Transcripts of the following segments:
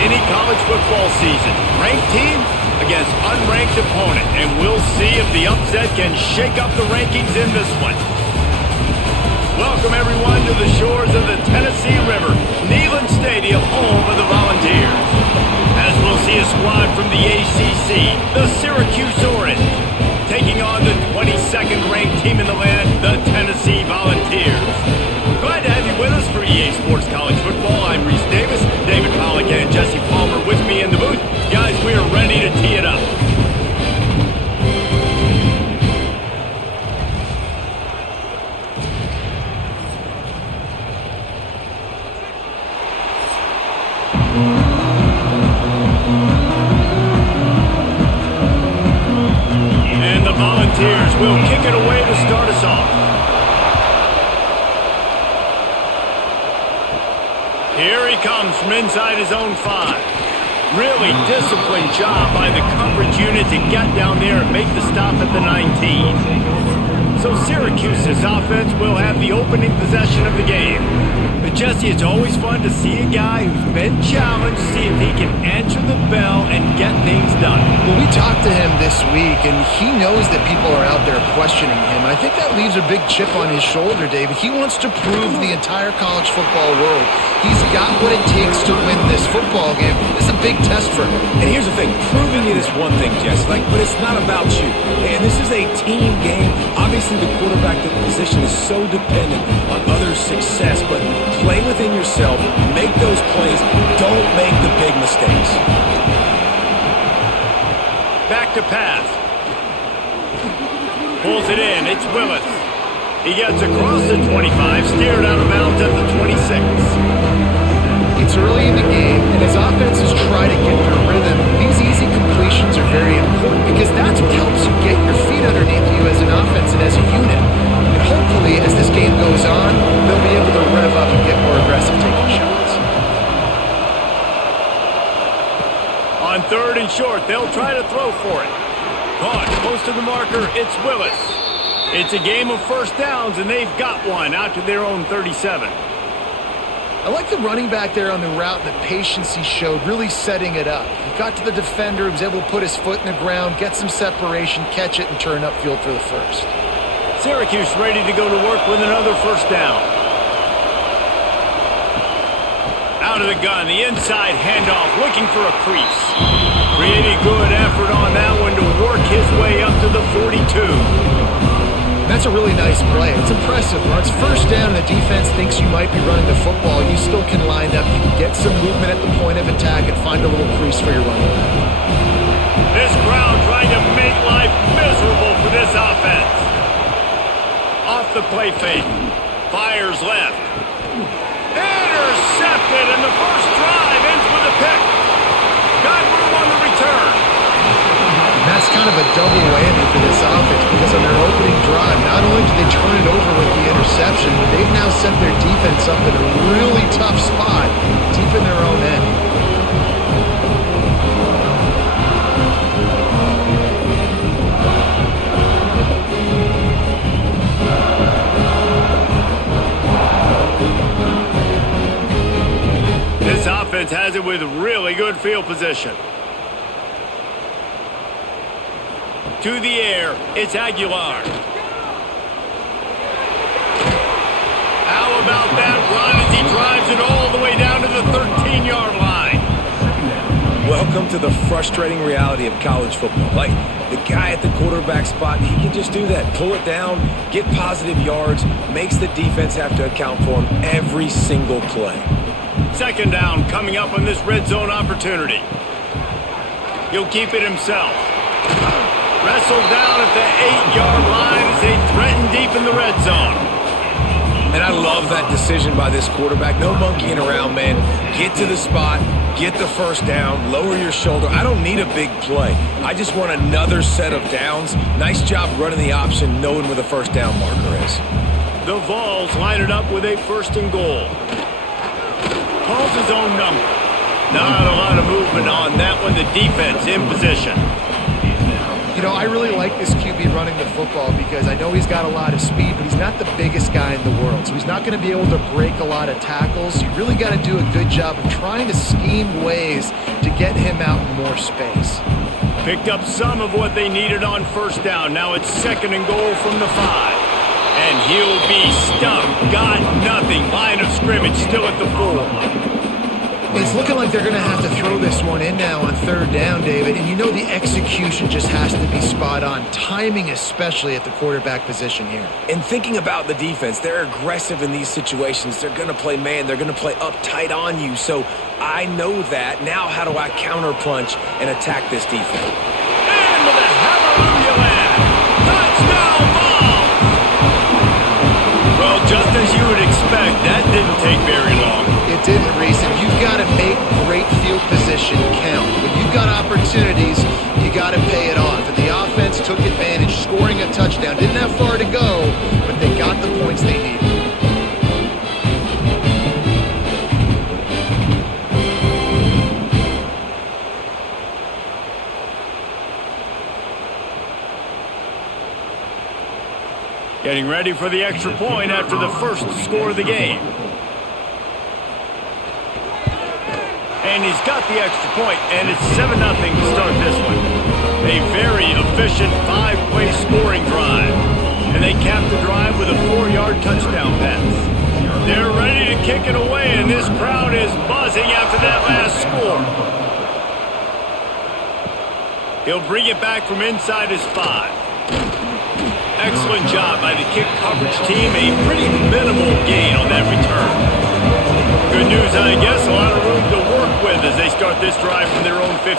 any college football season. Ranked team against unranked opponent, and we'll see if the upset can shake up the rankings in this one. Welcome, everyone, to the shores of the Tennessee River, Neyland Stadium, home of the Volunteers. As we'll see a squad from the ACC, the Syracuse Orange, taking on the 22nd ranked team in the land, the Tennessee Volunteers. Glad to have you with us for EA Sports College Football. I'm Reese Davis, David Pollack and Jesse Palmer with me in the booth. Guys, we are ready to tee it up. And the Volunteers will kick it away to start us off. Here he comes from inside his own 5. Really disciplined job by the coverage unit to get down there and make the stop at the 19. So Syracuse's offense will have the opening possession of the game. But Jesse, it's always fun to see a guy who's been challenged, see if he can answer the bell and get things done. Well, we talked to him this week, and he knows that people are out there questioning him. I think that leaves a big chip on his shoulder, David. He wants to prove the entire college football world he's got what it takes to win this football game. It's a big test for him. And here's the thing, proving it is one thing, Jess, but it's not about you. And this is a team game. Obviously, the quarterback position is so dependent on others' success, but play within yourself, make those plays, don't make the big mistakes. Back to pass. Pulls it in, it's Willis. He gets across the 25, steered out of bounds at the 26. It's early in the game, and as offenses try to get their rhythm, these easy completions are very important because that's what helps you get your feet underneath you as an offense and as a unit. And hopefully, as this game goes on, they'll be able to rev up and get more aggressive taking shots. On 3rd and short, they'll try to throw for it. Caught close to the marker, it's Willis. It's a game of first downs, and they've got one out to their own 37. I like the running back there on the route, the patience he showed, really setting it up. He got to the defender, he was able to put his foot in the ground, get some separation, catch it, and turn upfield for the first. Syracuse ready to go to work with another first down. Out of the gun, the inside handoff, looking for a crease. Pretty good effort on that one to work his way up to the 42. That's a really nice play. It's impressive. When it's first down and the defense thinks you might be running the football, you still can line up. You can get some movement at the point of attack and find a little crease for your running back. This crowd trying to make life miserable for this offense. Off the play fake. Fires left. Intercepted, and the first drive ends with a pick. Got room on the return. And that's kind of a double whammy for this offense because on their opening drive, not only did they turn it over with the interception, but they've now set their defense up in a really tough spot deep in their own end. This offense has it with really good field position. To the air, it's Aguilar. How about that run as he drives it all the way down to the 13-yard line? Welcome to the frustrating reality of college football. Like, the guy at the quarterback spot, he can just do that. Pull it down, get positive yards, makes the defense have to account for him every single play. 2nd down coming up on this red zone opportunity. He'll keep it himself. Wrestled down at the 8-yard line as they threaten deep in the red zone. And I love that decision by this quarterback. No monkeying around, man. Get to the spot, get the first down, lower your shoulder. I don't need a big play. I just want another set of downs. Nice job running the option, knowing where the first down marker is. The Vols line it up with a 1st and goal. Calls his own number. Not a lot of movement on that one. The defense in position. You know, I really like this QB running the football because I know he's got a lot of speed, but he's not the biggest guy in the world. so he's not going to be able to break a lot of tackles. You really got to do a good job of trying to scheme ways to get him out in more space. Picked up some of what they needed on first down. Now it's 2nd and goal from the 5. And he'll be stumped. Got nothing. Line of scrimmage still at the 4. It's looking like they're going to have to throw this one in now on 3rd down, David. And you know the execution just has to be spot on. Timing especially at the quarterback position here. And thinking about the defense, they're aggressive in these situations. They're going to play man. They're going to play up tight on you. So I know that. Now how do I counterpunch and attack this defense? And with a hallelujah land. Touchdown ball! Well, just as you would expect, that didn't take very long. It didn't, Reese, and you've got to make great field position count. When you've got opportunities, you got to pay it off. And the offense took advantage, scoring a touchdown. Didn't have far to go, but they got the points they needed. Getting ready for the extra point after the first score of the game. And he's got the extra point, and it's 7-0 to start this one. A very efficient 5-play scoring drive. And they cap the drive with a 4-yard touchdown pass. They're ready to kick it away, and this crowd is buzzing after that last score. He'll bring it back from inside his 5. Excellent job by the kick coverage team. A pretty minimal gain on that return. Good news, I guess. A lot of room to work with as they start this drive from their own 15.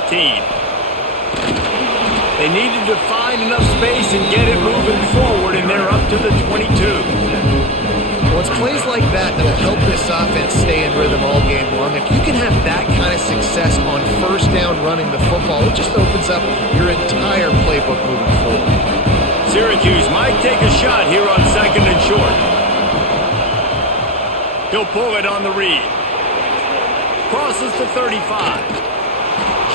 They needed to find enough space and get it moving forward, and they're up to the 22. Well, it's plays like that that'll help this offense stay in rhythm all game long. If you can have that kind of success on first down running the football, it just opens up your entire playbook moving forward. Syracuse might take a shot here on 2nd and short. He'll pull it on the read. Crosses to 35.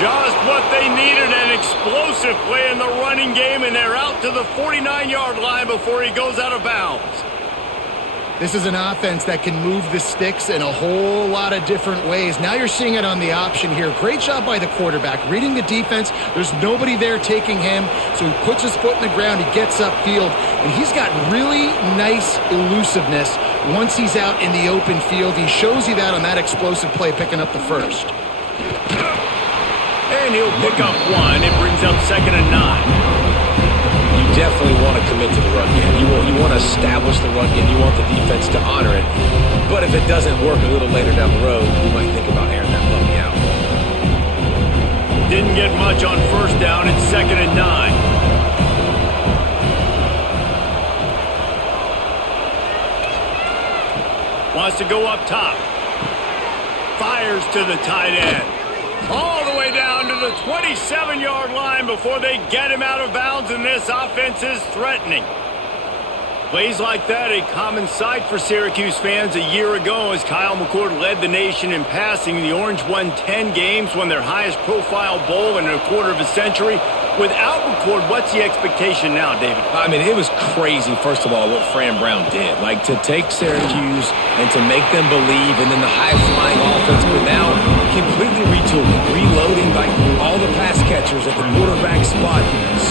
Just what they needed, an explosive play in the running game, and they're out to the 49-yard line before he goes out of bounds. This is an offense that can move the sticks in a whole lot of different ways. Now you're seeing it on the option here. Great job by the quarterback. Reading the defense, there's nobody there taking him, so he puts his foot in the ground, he gets upfield, and he's got really nice elusiveness once he's out in the open field. He shows you that on that explosive play, picking up the first. And he'll pick up one. It brings up 2nd and 9. You definitely want to commit to the run game. You want to establish the run game. You want the defense to honor it. But if it doesn't work a little later down the road, you might think about airing that puppy out. Didn't get much on first down. It's 2nd and 9. Wants to go up top. Fires to the tight end. All the way down to the 27-yard line before they get him out of bounds, and this offense is threatening. Plays like that, a common sight for Syracuse fans a year ago as Kyle McCord led the nation in passing. The Orange won 10 games, won their highest profile bowl in a quarter of a century. Without McCord, what's the expectation now, David? I mean, it was crazy, first of all, what Fran Brown did. Like, to take Syracuse and to make them believe, and then the high-flying offense, but now completely retooling, reloading, like all the pass catchers at the quarterback spot.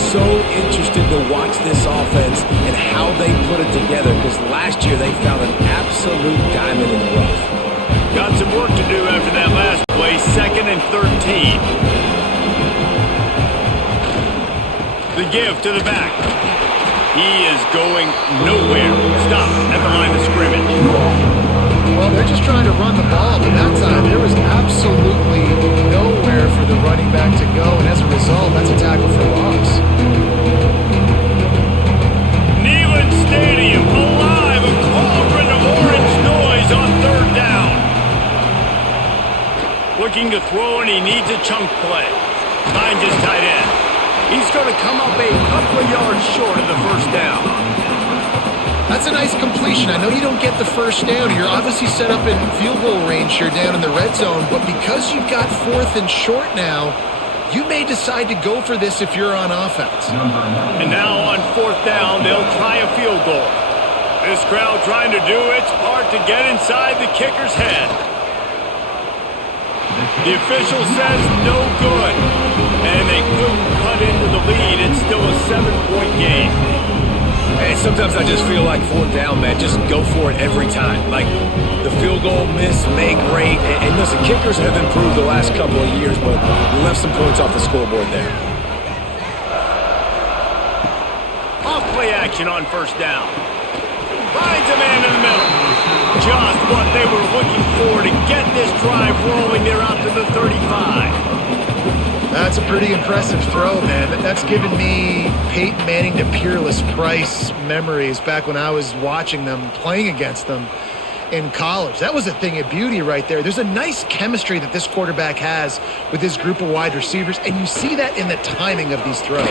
So interested to watch this offense and how they put it together, because last year they found an absolute diamond in the rough. Got some work to do after that last play, 2nd and 13. The give to the back. He is going nowhere. Stop at the line of scrimmage. Well, they're just trying to run the ball, but that time there was absolutely nowhere for the running back to go, and as a result, that's a tackle for loss. Neyland Stadium alive, a cauldron of orange noise on 3rd down. Looking to throw, and he needs a chunk play. Finds his tight end. He's going to come up a couple of yards short of the first down. That's a nice completion. I know you don't get the first down. You're obviously set up in field goal range here down in the red zone, but because you've got 4th and short now, you may decide to go for this if you're on offense. And now on 4th down, they'll try a field goal. This crowd trying to do its part to get inside the kicker's head. The official says no good, and they couldn't cut into the lead. It's still a 7-point game. And sometimes I just feel like fourth down, man, just go for it every time. Like the field goal miss, make rate. And listen, kickers have improved the last couple of years, but we left some points off the scoreboard there. Off play action on first down. Finds a man in the middle. Just what they were looking for to get this drive rolling. They're out to the 35. That's a pretty impressive throw, man. That's given me Peyton Manning to Peerless Price memories back when I was watching them, playing against them in college. That was a thing of beauty right there. There's a nice chemistry that this quarterback has with his group of wide receivers, and you see that in the timing of these throws.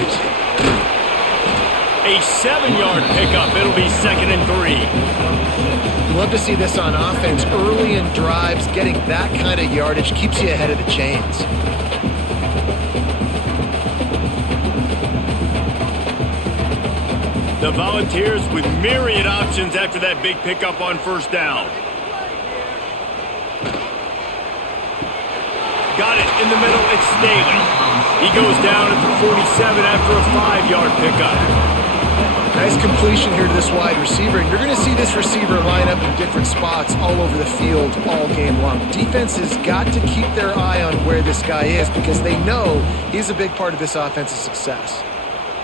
A 7-yard pickup. It'll be 2nd and 3. You love to see this on offense. Early in drives, getting that kind of yardage keeps you ahead of the chains. The Volunteers with myriad options after that big pickup on first down. Got it in the middle. It's Staley. He goes down at the 47 after a 5-yard pickup. Nice completion here to this wide receiver. And you're going to see this receiver line up in different spots all over the field all game long. Defense has got to keep their eye on where this guy is because they know he's a big part of this offense's success.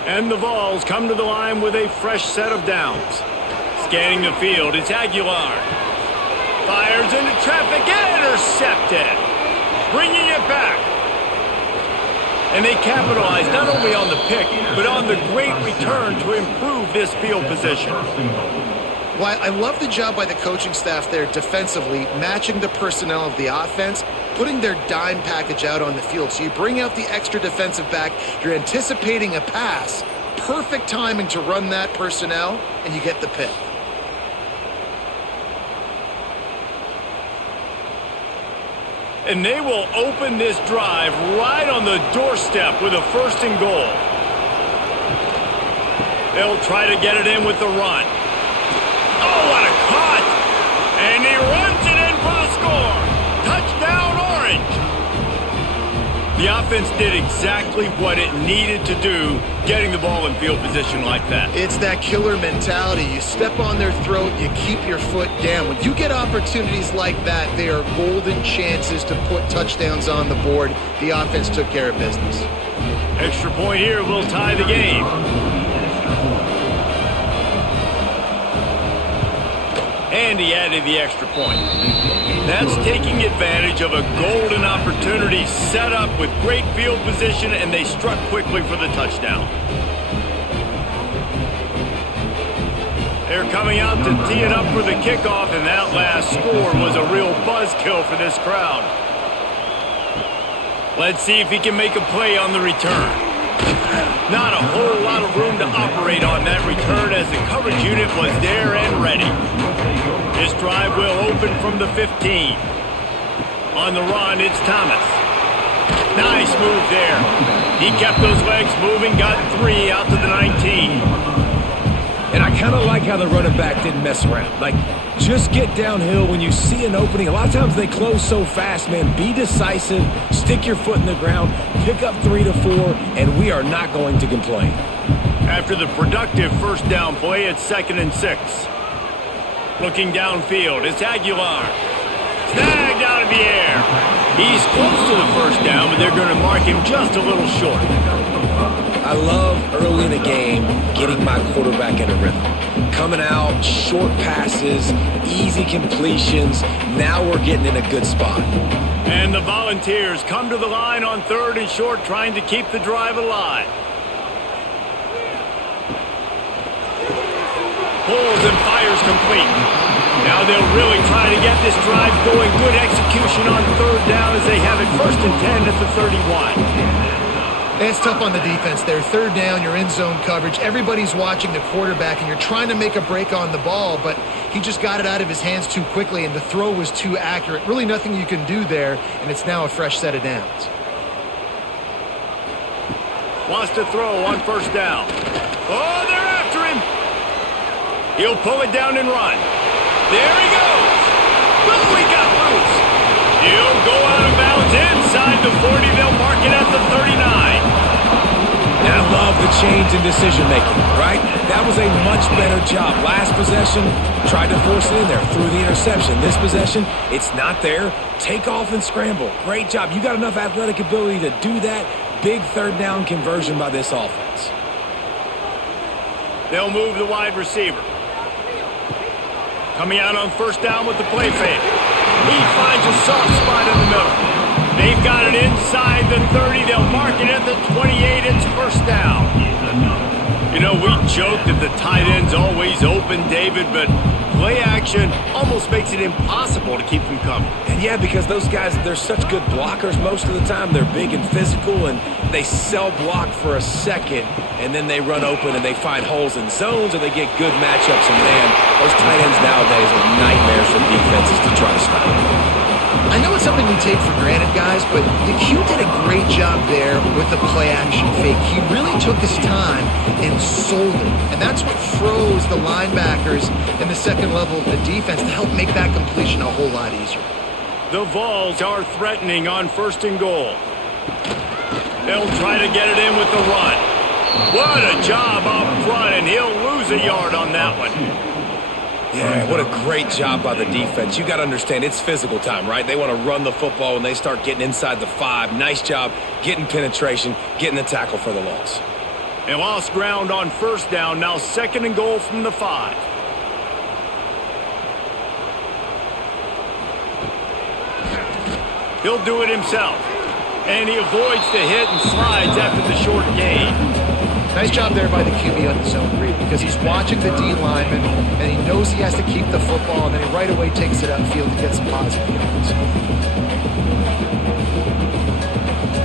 And the Vols come to the line with a fresh set of downs. Scanning the field, it's Aguilar. Fires into traffic, intercepted. Bringing it back. And they capitalize not only on the pick, but on the great return to improve this field position. Well, I love the job by the coaching staff there defensively, matching the personnel of the offense, putting their dime package out on the field. So you bring out the extra defensive back, you're anticipating a pass, perfect timing to run that personnel, and you get the pick. And they will open this drive right on the doorstep with a 1st and goal. They'll try to get it in with the run. Oh, what a cut! And he runs it in for the score. Touchdown, Orange. The offense did exactly what it needed to do, getting the ball in field position like that. It's that killer mentality. You step on their throat, you keep your foot down. When you get opportunities like that, they are golden chances to put touchdowns on the board. The offense took care of business. Extra point here will tie the game. And he added the extra point. That's taking advantage of a golden opportunity set up with great field position, and they struck quickly for the touchdown. They're coming out to tee it up for the kickoff, and that last score was a real buzzkill for this crowd. Let's see if he can make a play on the return. Not a whole lot of room to operate on that return as the coverage unit was there and ready. This drive will open from the 15. On the run, it's Thomas. Nice move there. He kept those legs moving, got 3 out to the 19. And I kind of like how the running back didn't mess around. Like, just get downhill when you see an opening. A lot of times they close so fast, man. Be decisive, stick your foot in the ground, pick up 3 to 4, and we are not going to complain. After the productive first down play, it's 2nd and 6. Looking downfield, it's Aguilar. Snagged out of the air. He's close to the first down, but they're going to mark him just a little short. I love early in the game getting my quarterback in a rhythm. Coming out, short passes, easy completions. Now we're getting in a good spot. And the Volunteers come to the line on 3rd and short, trying to keep the drive alive. Pulls and fires complete. Now they'll really try to get this drive going. Good execution on 3rd down as they have it 1st and 10 at the 31. It's tough on the defense there. 3rd down, you're in zone coverage. Everybody's watching the quarterback, and you're trying to make a break on the ball, but he just got it out of his hands too quickly, and the throw was too accurate. Really nothing you can do there, and it's now a fresh set of downs. Wants to throw on 1st down. Oh, they're after him. He'll pull it down and run. There he goes. Oh, he got loose. He'll go out of bounds inside the 40. They'll mark it at the 39. And I love the change in decision-making, right? That was a much better job. Last possession, tried to force it in there, threw the interception. This possession, it's not there. Take off and scramble. Great job. You got enough athletic ability to do that. Big third down conversion by this offense. They'll move the wide receiver. Coming out on first down with the play fake. He finds a soft spot in the middle. They've got it inside the 30. They'll mark it at the 28. It's first down. You know, we joke that the tight end's always open, David, but play action almost makes it impossible to keep them covered. And yeah, because those guys, they're such good blockers most of the time. They're big and physical, and they sell block for a second, and then they run open and they find holes in zones, or they get good matchups. And man, those tight ends nowadays are nightmares for defenses to try to stop. I know it's something we take for granted, guys, but the Q did a great job there with the play-action fake. He really took his time and sold it, and that's what froze the linebackers in the second level of the defense to help make that completion a whole lot easier. The Vols are threatening on first and goal. They'll try to get it in with the run. What a job up front, and he'll lose a yard on that one. Yeah, what a great job by the defense. You got to understand, it's physical time, right? They want to run the football when they start getting inside the 5. Nice job getting penetration, getting the tackle for the loss. They lost ground on first down. Now second and goal from the 5. He'll do it himself. And he avoids the hit and slides after the short gain. Nice job there by the QB on the zone read, because he's watching the D lineman and he knows he has to keep the football, and then he right away takes it upfield to get some positive yards.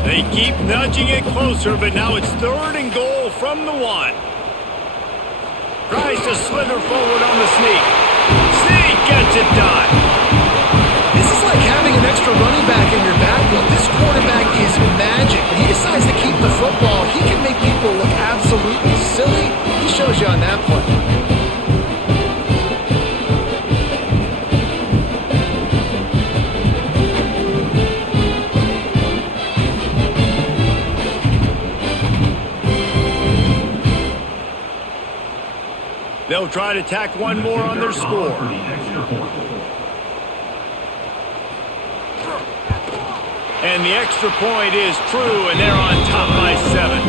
They keep nudging it closer, but now it's third and goal from the 1. Tries to slither forward on the sneak. Sneak gets it done. This is like having an extra running back in your backfield. This quarterback is magic. When he decides to keep the football, he can make people look absolutely silly. He shows you on that play. They'll try to tack one more on their score. And the extra point is true, and they're on top by 7.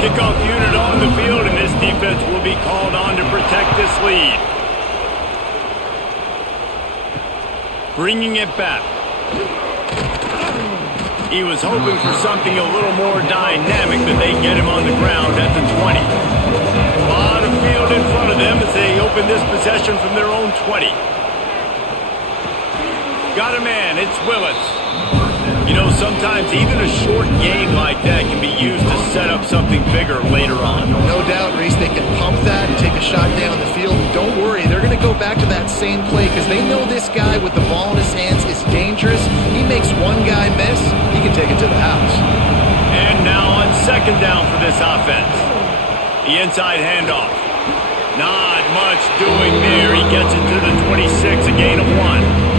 Kickoff unit on the field, and this defense will be called on to protect this lead. Bringing it back. He was hoping for something a little more dynamic, but they get him on the ground at the 20. A lot of field in front of them as they open this possession from their own 20. Got a man, it's Willis. You know, sometimes even a short game like that can be used to set up something bigger later on. No doubt, Reese, they can pump that and take a shot down the field. And don't worry, they're going to go back to that same play because they know this guy with the ball in his hands is dangerous. He makes one guy miss, he can take it to the house. And now on second down for this offense. The inside handoff. Not much doing there. He gets it to the 26, a gain of 1.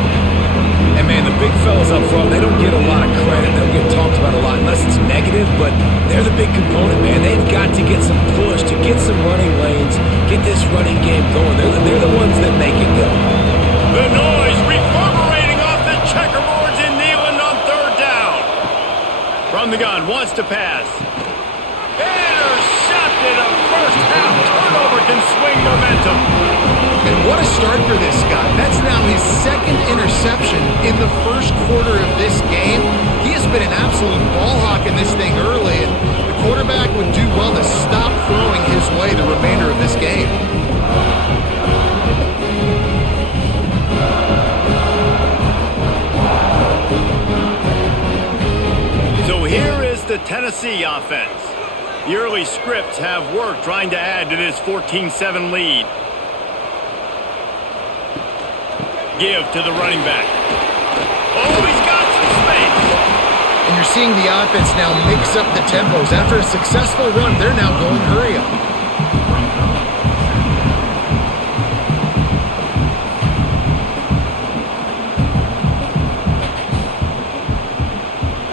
And man, the big fellas up front, they don't get a lot of credit. They don't get talked about a lot unless it's negative, but they're the big component, man. They've got to get some push, to get some running lanes, get this running game going. They're the ones that make it go. The noise reverberating off the checkerboards in Neyland on third down. From the gun, wants to pass. Intercepted. A first half turnover can swing momentum. And what a start for this guy. That's now his second interception in the first quarter of this game. He has been an absolute ball hawk in this thing early, and the quarterback would do well to stop throwing his way the remainder of this game. So here is the Tennessee offense. The early scripts have worked trying to add to this 14-7 lead. Give to the running back. Oh, he's got some space. And you're seeing the offense now mix up the tempos. After a successful run, they're now going hurry up.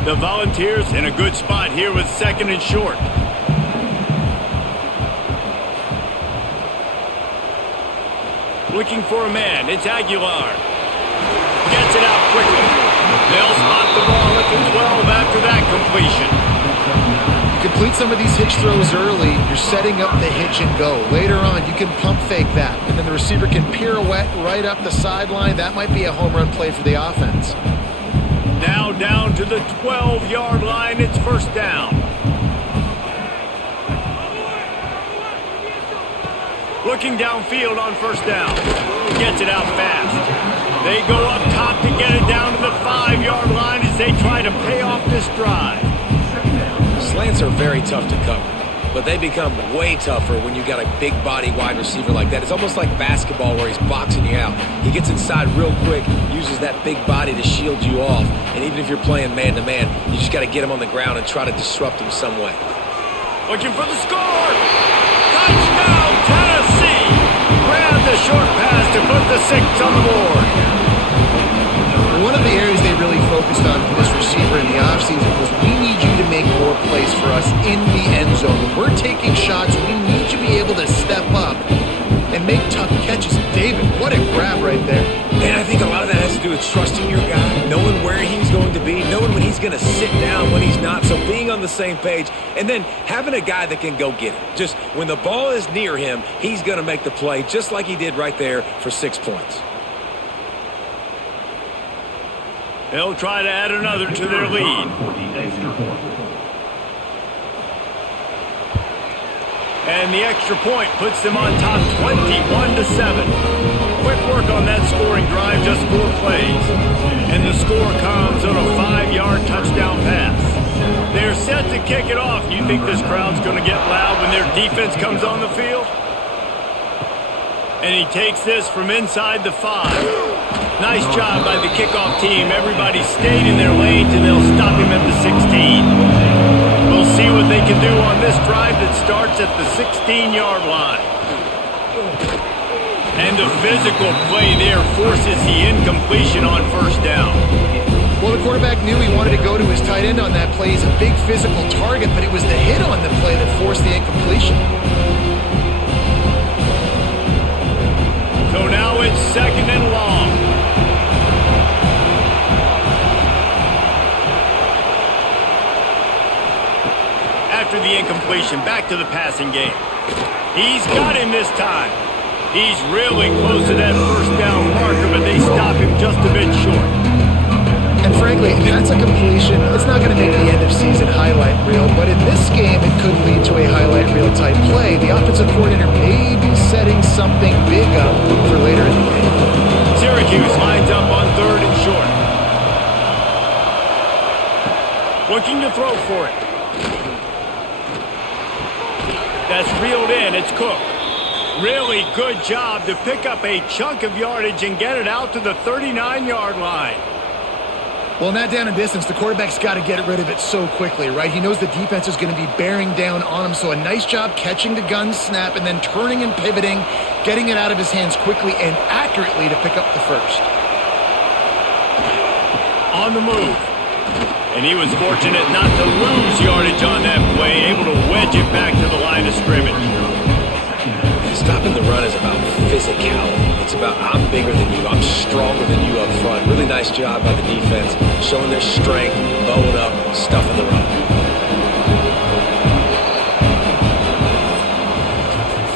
The Volunteers in a good spot here with 2nd and short. Looking for a man. It's Aguilar. Gets it out quickly. They'll spot the ball at the 12 after that completion. You complete some of these hitch throws early, you're setting up the hitch and go. Later on, you can pump fake that, and then the receiver can pirouette right up the sideline. That might be a home run play for the offense. Now down to the 12-yard line. It's 1st down. Looking downfield on 1st down. Gets it out fast. They go up top to get it down to the 5-yard line as they try to pay off this drive. Slants are very tough to cover, but they become way tougher when you got a big body wide receiver like that. It's almost like basketball where he's boxing you out. He gets inside real quick, uses that big body to shield you off, and even if you're playing man-to-man, you just got to get him on the ground and try to disrupt him some way. Looking for the score! Touchdown, Tennessee! Grab the short pass to put the 6 on the board. One of the areas they really focused on for this receiver in the offseason was we need you to make more plays for us in the end zone. When we're taking shots, we need you to be able to step up and make tough catches. David, what a grab right there. And I think a lot of that has to do with trusting your guy, knowing where he's going to be, knowing when he's going to sit down, when he's not, so being on the same page, and then having a guy that can go get it. Just when the ball is near him, he's going to make the play just like he did right there for 6 points. They'll try to add another to their lead. And the extra point puts them on top 21-7. Quick work on that scoring drive, just 4 plays. And the score comes on a 5-yard touchdown pass. They're set to kick it off. You think this crowd's going to get loud when their defense comes on the field? And he takes this from inside the 5. Nice job by the kickoff team. Everybody stayed in their lanes, and they'll stop him at the 16. We'll see what they can do on this drive that starts at the 16-yard line. And the physical play there forces the incompletion on 1st down. Well, the quarterback knew he wanted to go to his tight end on that play. He's a big physical target, but it was the hit on the play that forced the incompletion. So now it's 2nd and long. After the incompletion, back to the passing game. He's got him this time. He's really close to that 1st down marker, but they stop him just a bit short. And frankly, if that's a completion, it's not going to make the end of season highlight reel, but in this game, it could lead to a highlight reel type play. The offensive coordinator may be setting something big up for later in the game. Syracuse lines up on 3rd and short. Looking to throw for it. That's reeled in. It's Cook. Really good job to pick up a chunk of yardage and get it out to the 39-yard line. Well, in that down and distance, the quarterback's got to get rid of it so quickly, right? He knows the defense is going to be bearing down on him, so a nice job catching the gun snap and then turning and pivoting, getting it out of his hands quickly and accurately to pick up the 1st. On the move. And he was fortunate not to lose yardage on that play, able to wedge it back to the line of scrimmage. Stopping the run is about physicality. It's about I'm bigger than you, I'm stronger than you up front. Really nice job by the defense, showing their strength, bowing up, stuffing the run.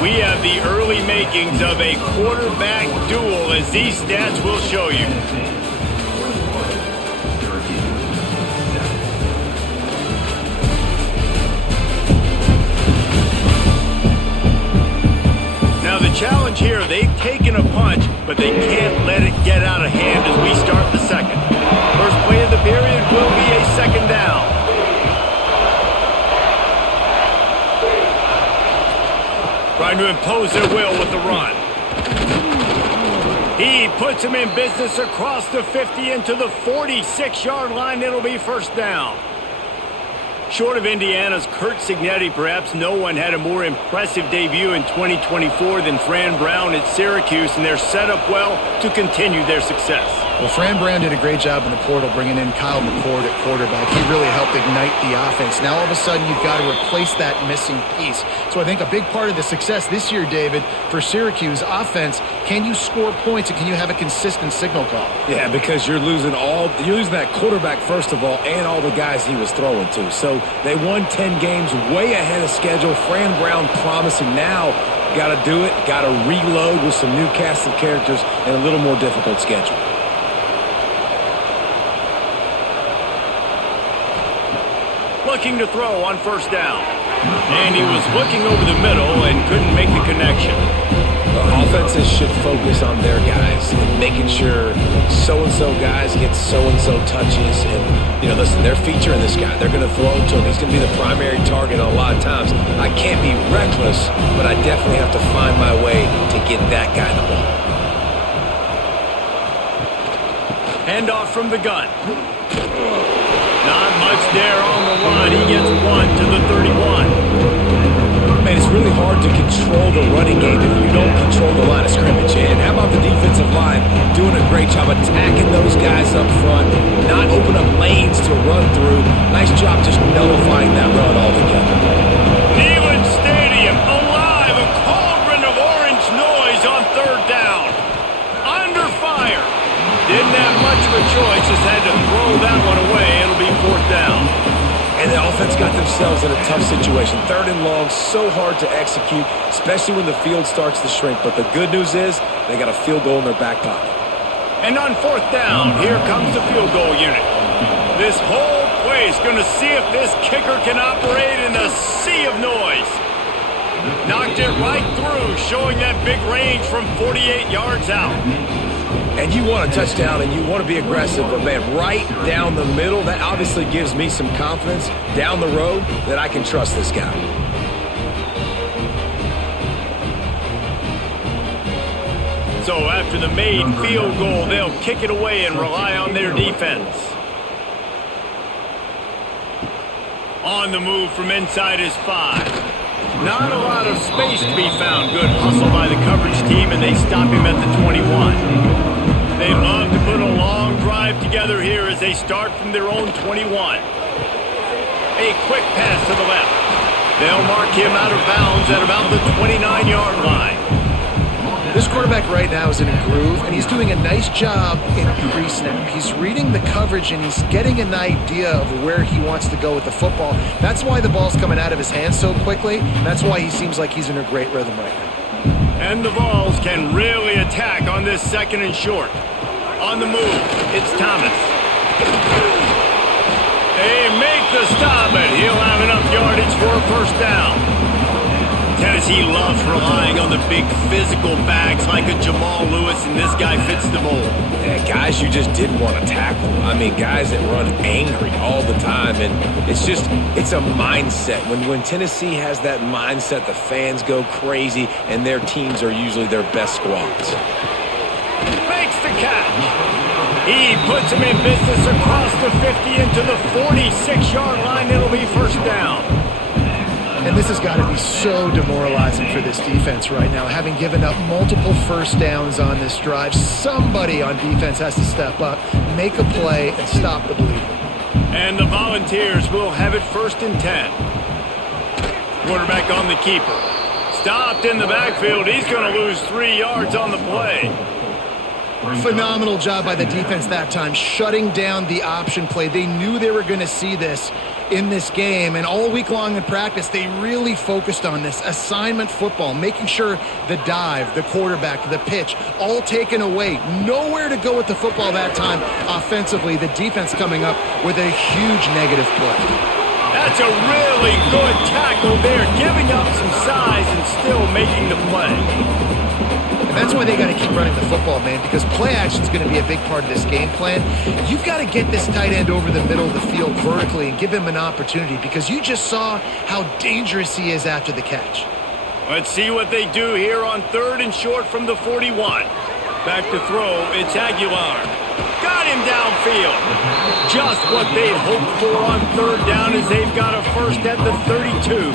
We have the early makings of a quarterback duel, as these stats will show you. Now the challenge here, they've taken a punch, but they can't let it get out of hand as we start the 2nd. First play of the period will be a 2nd down. Trying to impose their will with the run. He puts him in business across the 50 into the 46-yard line. It'll be first down. Short of Indiana's Curt Cignetti, perhaps no one had a more impressive debut in 2024 than Fran Brown at Syracuse, and they're set up well to continue their success. Well, Fran Brown did a great job in the portal bringing in Kyle McCord at quarterback. He really helped ignite the offense. Now all of a sudden you've got to replace that missing piece. So I think a big part of the success this year, David, for Syracuse offense, can you score points and can you have a consistent signal call? Yeah, because you're losing that quarterback first of all and all the guys he was throwing to. So they won 10 games way ahead of schedule. Fran Brown promising now. Got to do it. Got to reload with some new cast of characters and a little more difficult schedule. Looking to throw on first down. And he was looking over the middle and couldn't make the connection. The offenses should focus on their guys and making sure so-and-so guys get so-and-so touches. And, listen, they're featuring this guy. They're going to throw it to him. He's going to be the primary target a lot of times. I can't be reckless, but I definitely have to find my way to get that guy the ball. Handoff from the gun. Not much there on the run. He gets one to the 31. Man, it's really hard to control the running game if you don't control the line of scrimmage. And how about the defensive line doing a great job attacking those guys up front, not open up lanes to run through. Nice job just nullifying that run altogether. Neyland Stadium alive, a cauldron of orange noise on third down. Under fire. Didn't have much of a choice, just had to throw that one away. It'll be fourth down. And the offense got themselves in a tough situation. Third and long, so hard to execute, especially when the field starts to shrink. But the good news is they got a field goal in their back pocket. And on fourth down, here comes the field goal unit. This whole place going to see if this kicker can operate in a sea of noise. Knocked it right through, showing that big range from 48 yards out. And you want a touchdown and you want to be aggressive, but man, right down the middle, that obviously gives me some confidence down the road that I can trust this guy. So after the made field goal, they'll kick it away and rely on their defense. On the move from inside his 5. Not a lot of space to be found. Good hustle by the coverage team, and they stop him at the 21. They love to put a long drive together here as they start from their own 21. A quick pass to the left. They'll mark him out of bounds at about the 29-yard line. This quarterback right now is in a groove, and he's doing a nice job in pre-snap. He's reading the coverage, and he's getting an idea of where he wants to go with the football. That's why the ball's coming out of his hands so quickly, and that's why he seems like he's in a great rhythm right now. And the Vols can really attack on this second and short. On the move, it's Thomas. They make the stop, and he'll have enough yardage for a first down. Tennessee loves relying on the big physical backs like a Jamal Lewis, and this guy fits the mold. Yeah, guys you just didn't want to tackle. I mean, guys that run angry all the time, and it's a mindset. When Tennessee has that mindset, the fans go crazy, and their teams are usually their best squads. Makes the catch. He puts him in business across the 50 into the 46-yard line. It'll be first down. And this has got to be so demoralizing for this defense right now. Having given up multiple first downs on this drive, somebody on defense has to step up, make a play, and stop the bleeding. And the Volunteers will have it first and 10. Quarterback on the keeper. Stopped in the backfield. He's going to lose 3 yards on the play. Phenomenal job by the defense that time, shutting down the option play. They knew they were going to see this in this game, and all week long in practice, they really focused on this assignment football, making sure the dive, the quarterback, the pitch, all taken away. Nowhere to go with the football that time offensively. The defense coming up with a huge negative play. That's a really good tackle there, giving up some size and still making the play. And that's why they got to keep running the football, man, because play action is going to be a big part of this game plan. You've got to get this tight end over the middle of the field vertically and give him an opportunity, because you just saw how dangerous he is after the catch. Let's see what they do here on third and short from the 41. Back to throw, it's Aguilar. Got him downfield. Just what they'd hoped for on third down as they've got a first at the 32.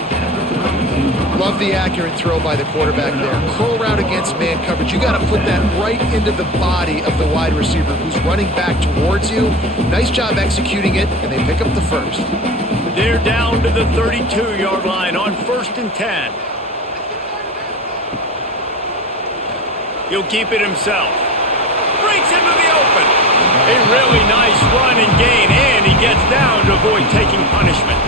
Love the accurate throw by the quarterback there. Curl route against man coverage. You got to put that right into the body of the wide receiver who's running back towards you. Nice job executing it, and they pick up the first. They're down to the 32-yard line on 1st and 10. He'll keep it himself. Breaks into the open. A really nice run and gain, and he gets down to avoid taking punishment.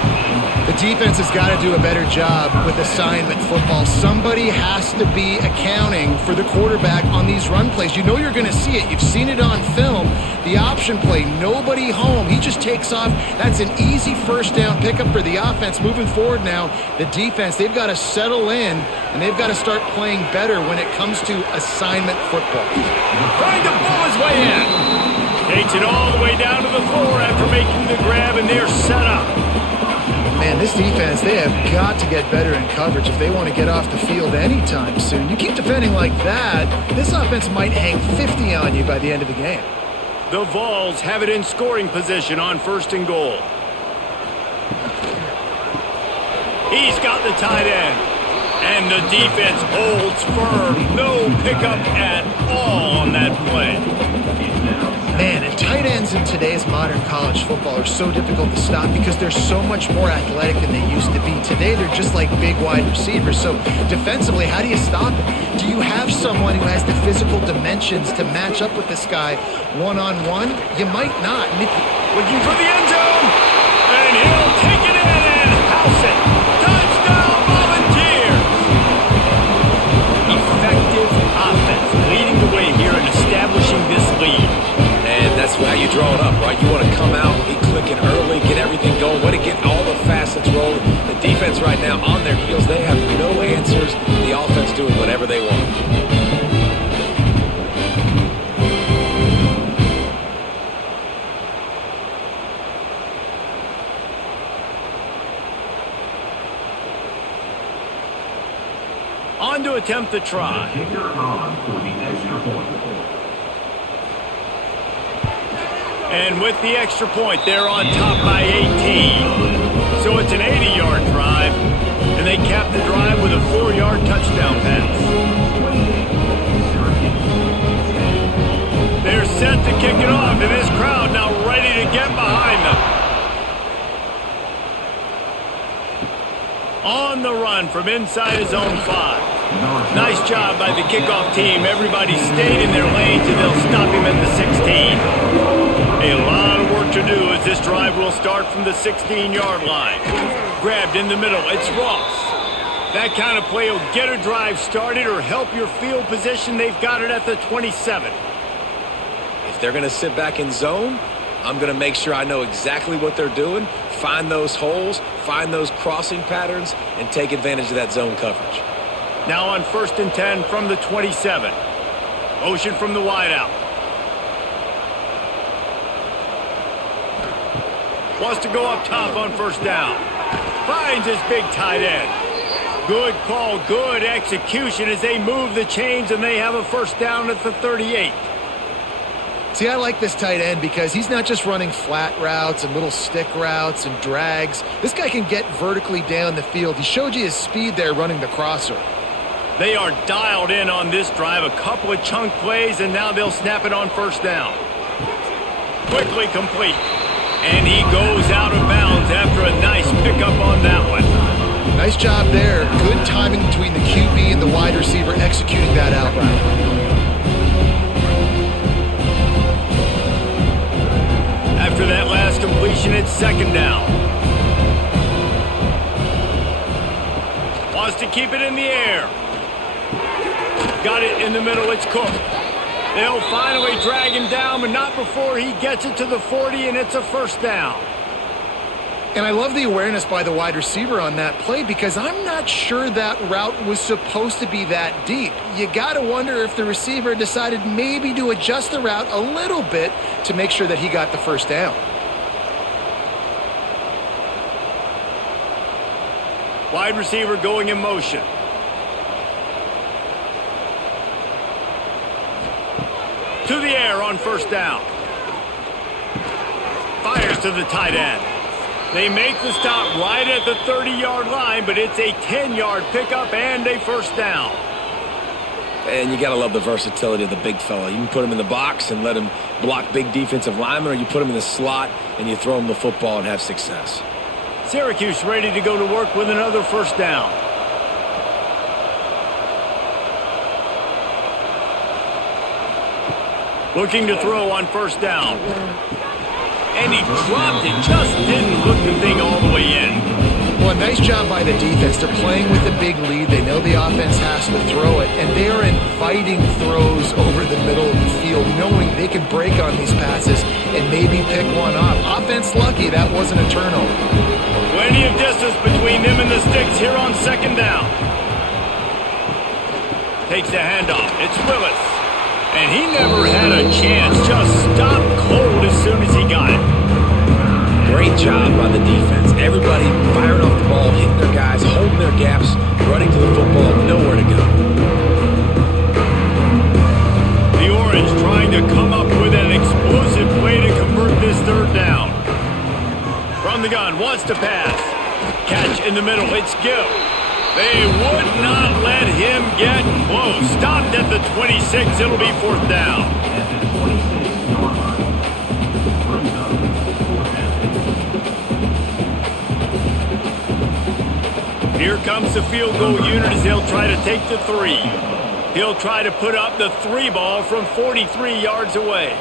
The defense has got to do a better job with assignment football. Somebody has to be accounting for the quarterback on these run plays. You know you're going to see it. You've seen it on film. The option play, nobody home. He just takes off. That's an easy first down pickup for the offense. Moving forward now, the defense, they've got to settle in, and they've got to start playing better when it comes to assignment football. Trying to pull his way in. Takes it all the way down to the 4 after making the grab, and they're set up. Man, this defense, they have got to get better in coverage if they want to get off the field anytime soon. You keep defending like that, this offense might hang 50 on you by the end of the game. The Vols have it in scoring position on 1st and goal. He's got the tight end. And the defense holds firm. No pickup at all on that play. Man, and tight ends in today's modern college football are so difficult to stop because they're so much more athletic than they used to be. Today, they're just like big wide receivers. So defensively, how do you stop it? Do you have someone who has the physical dimensions to match up with this guy one-on-one? You might not. Looking for the end zone. And he'll take it in and house it. Touchdown, Volunteers! Effective offense leading the way here and establishing this lead. And that's how you draw it up, right? You want to come out, be clicking early, get everything going, want to get all the facets rolling. The defense right now on their heels, they have no answers. The offense doing whatever they want. On to attempt the try. And with the extra point, they're on top by 18. So it's an 80-yard drive, and they cap the drive with a 4-yard touchdown pass. They're set to kick it off, and this crowd now ready to get behind them. On the run from inside his own 5. Nice job by the kickoff team. Everybody stayed in their lanes, and they'll stop him at the 16. A lot of work to do as this drive will start from the 16-yard line. Grabbed in the middle, it's Ross. That kind of play will get a drive started or help your field position. They've got it at the 27. If they're going to sit back in zone, I'm going to make sure I know exactly what they're doing, find those holes, find those crossing patterns, and take advantage of that zone coverage. Now on 1st and 10 from the 27. Motion from the wideout. Wants to go up top on 1st down. Finds his big tight end. Good call, good execution as they move the chains and they have a 1st down at the 38. See, I like this tight end because he's not just running flat routes and little stick routes and drags. This guy can get vertically down the field. He showed you his speed there running the crosser. They are dialed in on this drive. A couple of chunk plays, and now they'll snap it on 1st down. Quickly complete. And he goes out of bounds after a nice pickup on that one. Nice job there. Good timing between the QB and the wide receiver executing that out route. After that last completion, it's 2nd down. Wants to keep it in the air. Got it in the middle, it's Cook. They'll finally drag him down, but not before he gets it to the 40, and it's a 1st down. And I love the awareness by the wide receiver on that play because I'm not sure that route was supposed to be that deep. You got to wonder if the receiver decided maybe to adjust the route a little bit to make sure that he got the 1st down. Wide receiver going in motion. To the air on first down. Fires to the tight end. They make the stop right at the 30-yard line, but it's a 10-yard pickup and a first down. And you got to love the versatility of the big fella. You can put him in the box and let him block big defensive linemen, or you put him in the slot and you throw him the football and have success. Syracuse ready to go to work with another first down. Looking to throw on first down. And he dropped it. Just didn't hook the thing all the way in. Well, nice job by the defense. They're playing with a big lead. They know the offense has to throw it, and they are inviting throws over the middle of the field, knowing they can break on these passes and maybe pick one off. Offense lucky that wasn't a turnover. Plenty of distance between them and the sticks here on second down. Takes the handoff. It's Willis. And he never had a chance. Just stopped cold as soon as he got it. Great job by the defense. Everybody firing off the ball, hitting their guys, holding their gaps, running to the football, nowhere to go. The Orange trying to come up with an explosive play to convert this third down. From the gun, wants to pass. Catch in the middle, it's Gill. They would not let him get close. Stopped at the 26, it'll be fourth down. Here comes the field goal unit as they'll try to take the 3. He'll try to put up the 3 ball from 43 yards away.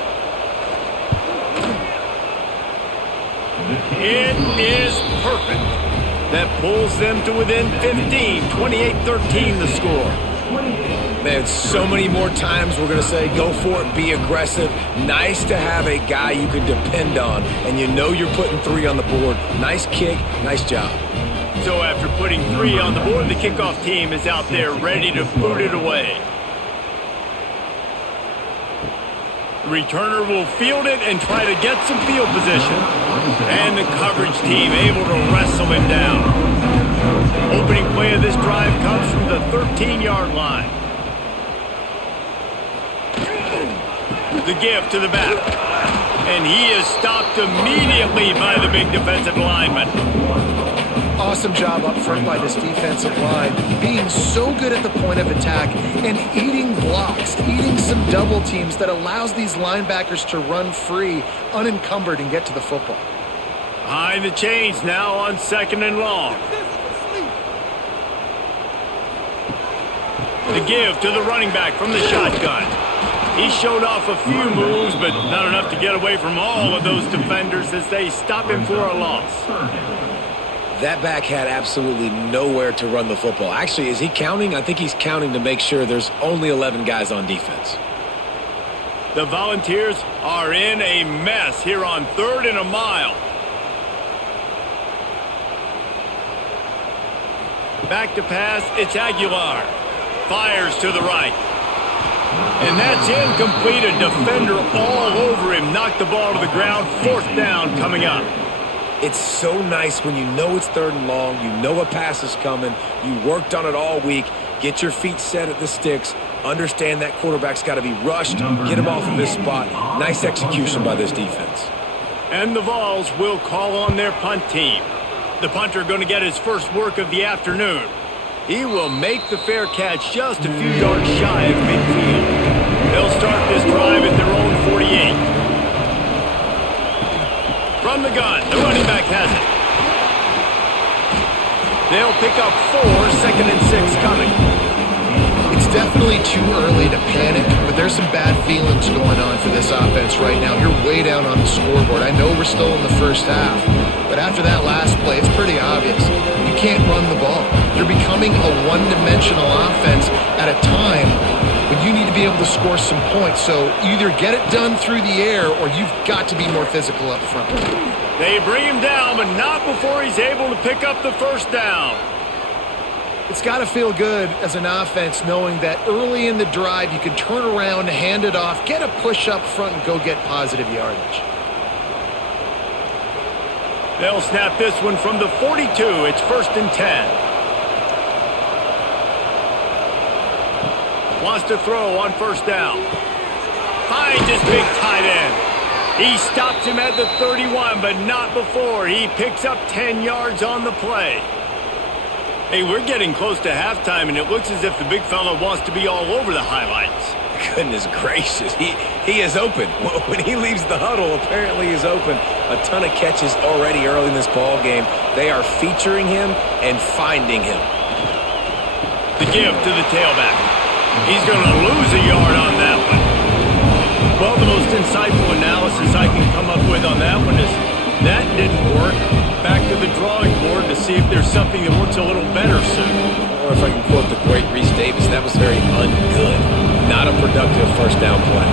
It is perfect. That pulls them to within 15, 28-13 the score. Man, so many more times we're going to say, go for it, be aggressive. Nice to have a guy you can depend on, and you know you're putting 3 on the board. Nice kick, nice job. So after putting 3 on the board, the kickoff team is out there ready to boot it away. The returner will field it and try to get some field position. And the coverage team able to wrestle him down. Opening play of this drive comes from the 13-yard line. The give to the back. And he is stopped immediately by the big defensive lineman. Awesome job up front by this defensive line, being so good at the point of attack and eating blocks, eating some double teams that allows these linebackers to run free, unencumbered, and get to the football. Behind the chains now on second and long. The give to the running back from the shotgun. He showed off a few moves, but not enough to get away from all of those defenders as they stop him for a loss. That back had absolutely nowhere to run the football. Actually, is he counting? I think he's counting to make sure there's only 11 guys on defense. The Volunteers are in a mess here on 3rd and a mile. Back to pass, it's Aguilar. Fires to the right. And that's incomplete. A defender all over him. Knocked the ball to the ground. 4th down coming up. It's so nice when you know it's 3rd and long, you know a pass is coming, you worked on it all week, get your feet set at the sticks, understand that quarterback's got to be rushed, get him off of his spot. Nice execution by this defense. And the Vols will call on their punt team. The punter going to get his first work of the afternoon. He will make the fair catch just a few yards shy of midfield. They'll start this drive at their own 48. From the gun, the running back has it. They'll pick up 4, 2nd and 6 coming. It's definitely too early to panic, but there's some bad feelings going on for this offense right now. You're way down on the scoreboard. I know we're still in the first half, but after that last play, it's pretty obvious. You can't run the ball. You're becoming a one-dimensional offense at a time when you need to be able to score some points. So either get it done through the air or you've got to be more physical up front. They bring him down, but not before he's able to pick up the first down. It's got to feel good as an offense knowing that early in the drive you can turn around, hand it off, get a push up front, and go get positive yardage. They'll snap this one from the 42. It's 1st and 10. Wants to throw on first down. Finds his big tight end. He stops him at the 31, but not before. He picks up 10 yards on the play. Hey, we're getting close to halftime, and it looks as if the big fella wants to be all over the highlights. Goodness gracious, he is open. When he leaves the huddle, apparently he's open. A ton of catches already early in this ball game. They are featuring him and finding him. The give to the tailback. He's going to lose a yard on that one. Well, the most insightful analysis I can come up with on that one is that didn't work. Back to the drawing board to see if there's something that works a little better soon. Or if I can quote the great Reese Davis, that was very ungood. Not a productive first down play.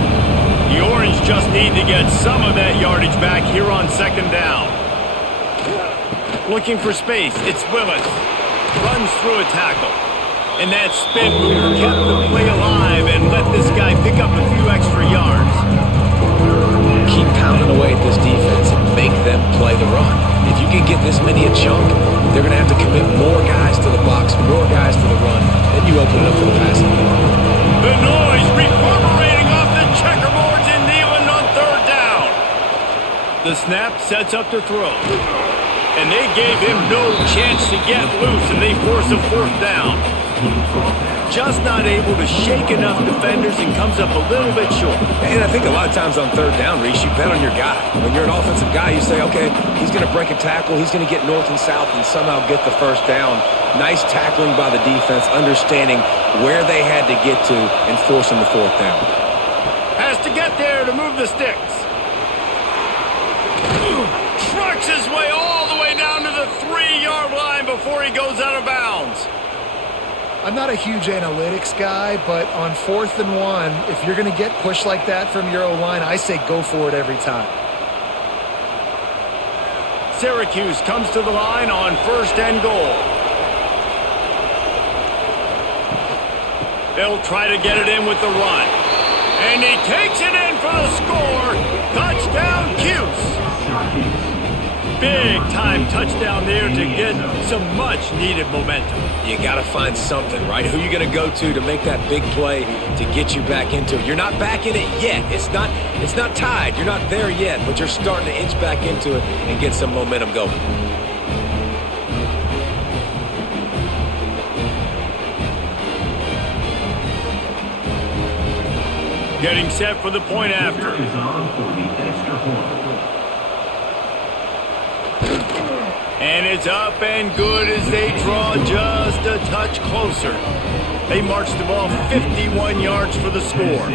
The Orange just need to get some of that yardage back here on second down. Looking for space, it's Willis. Runs through a tackle. And that spin move kept the play alive and let this guy pick up a few extra yards. Keep pounding away at this defense and make them play the run. If you can get this many a chunk, they're going to have to commit more guys to the box, more guys to the run. Then you open it up for the passing game. The noise reverberating off the checkerboards in Neyland on third down. The snap sets up to throw. And they gave him no chance to get loose, and they force a fourth down. Just not able to shake enough defenders and comes up a little bit short. And I think a lot of times on third down, Reese, you bet on your guy. When you're an offensive guy, you say, okay, he's going to break a tackle, he's going to get north and south and somehow get the first down. Nice tackling by the defense, understanding where they had to get to and forcing the fourth down. Has to get there to move the sticks. Trucks his way all the way down to the 3-yard line before he goes out of bounds. I'm not a huge analytics guy, but on 4th and 1, if you're going to get pushed like that from your O-line, I say go for it every time. Syracuse comes to the line on 1st and goal. They'll try to get it in with the run. And he takes it in for the score. Touchdown, Cuse. Big-time touchdown there to get some much-needed momentum. You got to find something, right? Who you going to go to make that big play to get you back into it? You're not back in it yet. It's not tied. You're not there yet, but you're starting to inch back into it and get some momentum going. Getting set for the point after. And it's up and good as they draw just a touch closer. They march the ball 51 yards for the score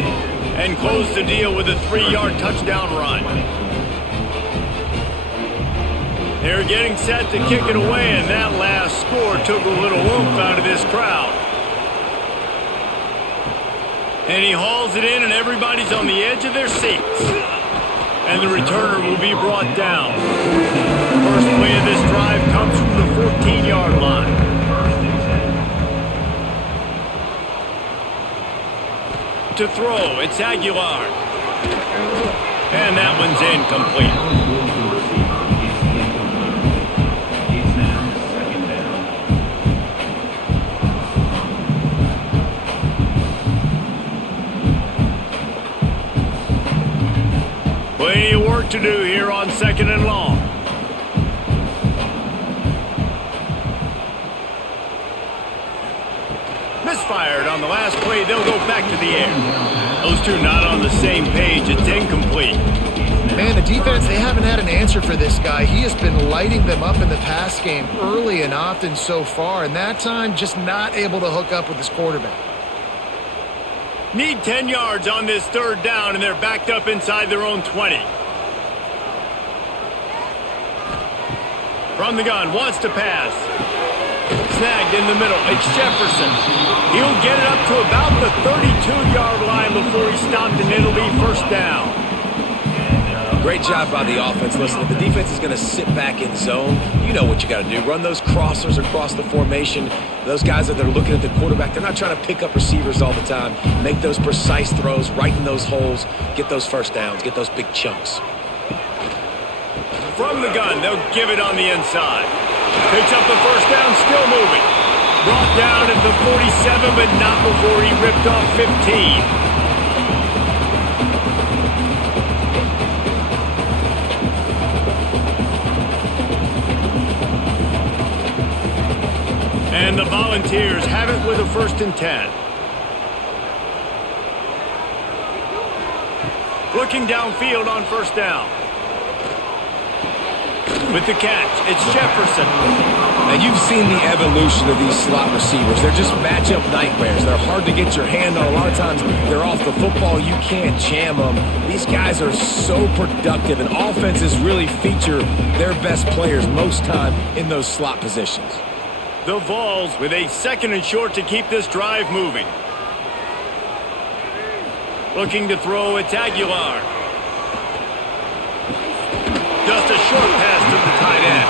and close the deal with a 3-yard touchdown run. They're getting set to kick it away, and that last score took a little oomph out of this crowd. And he hauls it in, and everybody's on the edge of their seats. And the returner will be brought down. First play of this drive comes from the 14-yard line. To throw, it's Aguilar. And that one's incomplete. Plenty of work to do here on 2nd and long. Misfired on the last play. They'll go back to the air. Those two not on the same page. It's incomplete. Man, the defense, they haven't had an answer for this guy. He has been lighting them up in the pass game early and often so far, and that time just not able to hook up with his quarterback. Need 10 yards on this 3rd down, and they're backed up inside their own 20. From the gun, wants to pass. Snagged in the middle. It's Jefferson. He'll get it up to about the 32-yard line before he's stopped, and it'll be 1st down. Great job by the offense. Listen, if the defense is going to sit back in zone, you know what you got to do. Run those crossers across the formation. Those guys that are looking at the quarterback, they're not trying to pick up receivers all the time. Make those precise throws, right in those holes, get those 1st downs, get those big chunks. From the gun, they'll give it on the inside. Picks up the 1st down, still moving. Brought down at the 47, but not before he ripped off 15. And the Volunteers have it with a 1st and 10. Looking downfield on 1st down. With the catch, it's Jefferson. Now, you've seen the evolution of these slot receivers. They're just matchup nightmares. They're hard to get your hand on. A lot of times, they're off the football. You can't jam them. These guys are so productive, and offenses really feature their best players most time in those slot positions. The Vols with a 2nd and short to keep this drive moving. Looking to throw, it's Aguilar. Just a short pass to the tight end.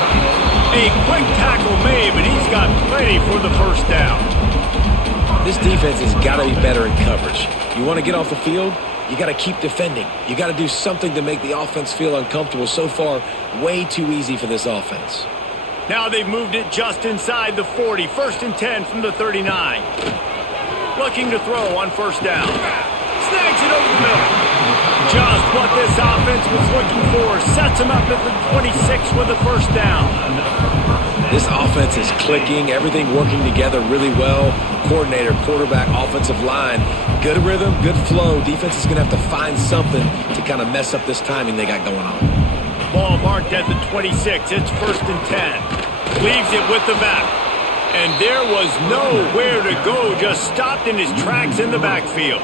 A quick tackle made, but he's got plenty for the 1st down. This defense has got to be better in coverage. You want to get off the field, you got to keep defending. You got to do something to make the offense feel uncomfortable. So far, way too easy for this offense. Now they've moved it just inside the 40. 1st and 10 from the 39. Looking to throw on 1st down. Snags it over the middle. Just what this offense was looking for. Sets him up at the 26 with a 1st down. This offense is clicking. Everything working together really well. Coordinator, quarterback, offensive line. Good rhythm, good flow. Defense is going to have to find something to kind of mess up this timing they got going on. Ball marked at the 26. It's 1st and 10. Leaves it with the back. And there was nowhere to go. Just stopped in his tracks in the backfield.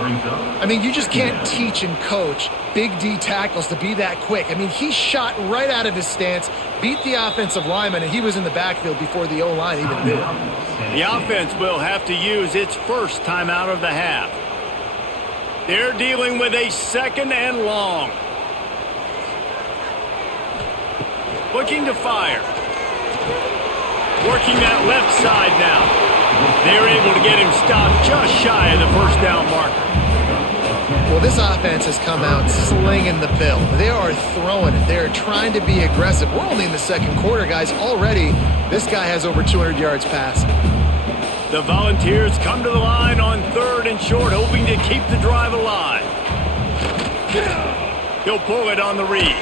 I mean, you just can't teach and coach Big D tackles to be that quick. I mean, he shot right out of his stance, beat the offensive lineman, and he was in the backfield before the O-line even did. The offense will have to use its 1st timeout of the half. They're dealing with a 2nd and long. Looking to fire. Working that left side now. They're able to get him stopped just shy of the 1st down marker. Well, this offense has come out slinging the bill. They are throwing it. They are trying to be aggressive. We're only in the 2nd quarter, guys. Already, this guy has over 200 yards passing. The Volunteers come to the line on 3rd and short, hoping to keep the drive alive. He'll pull it on the read.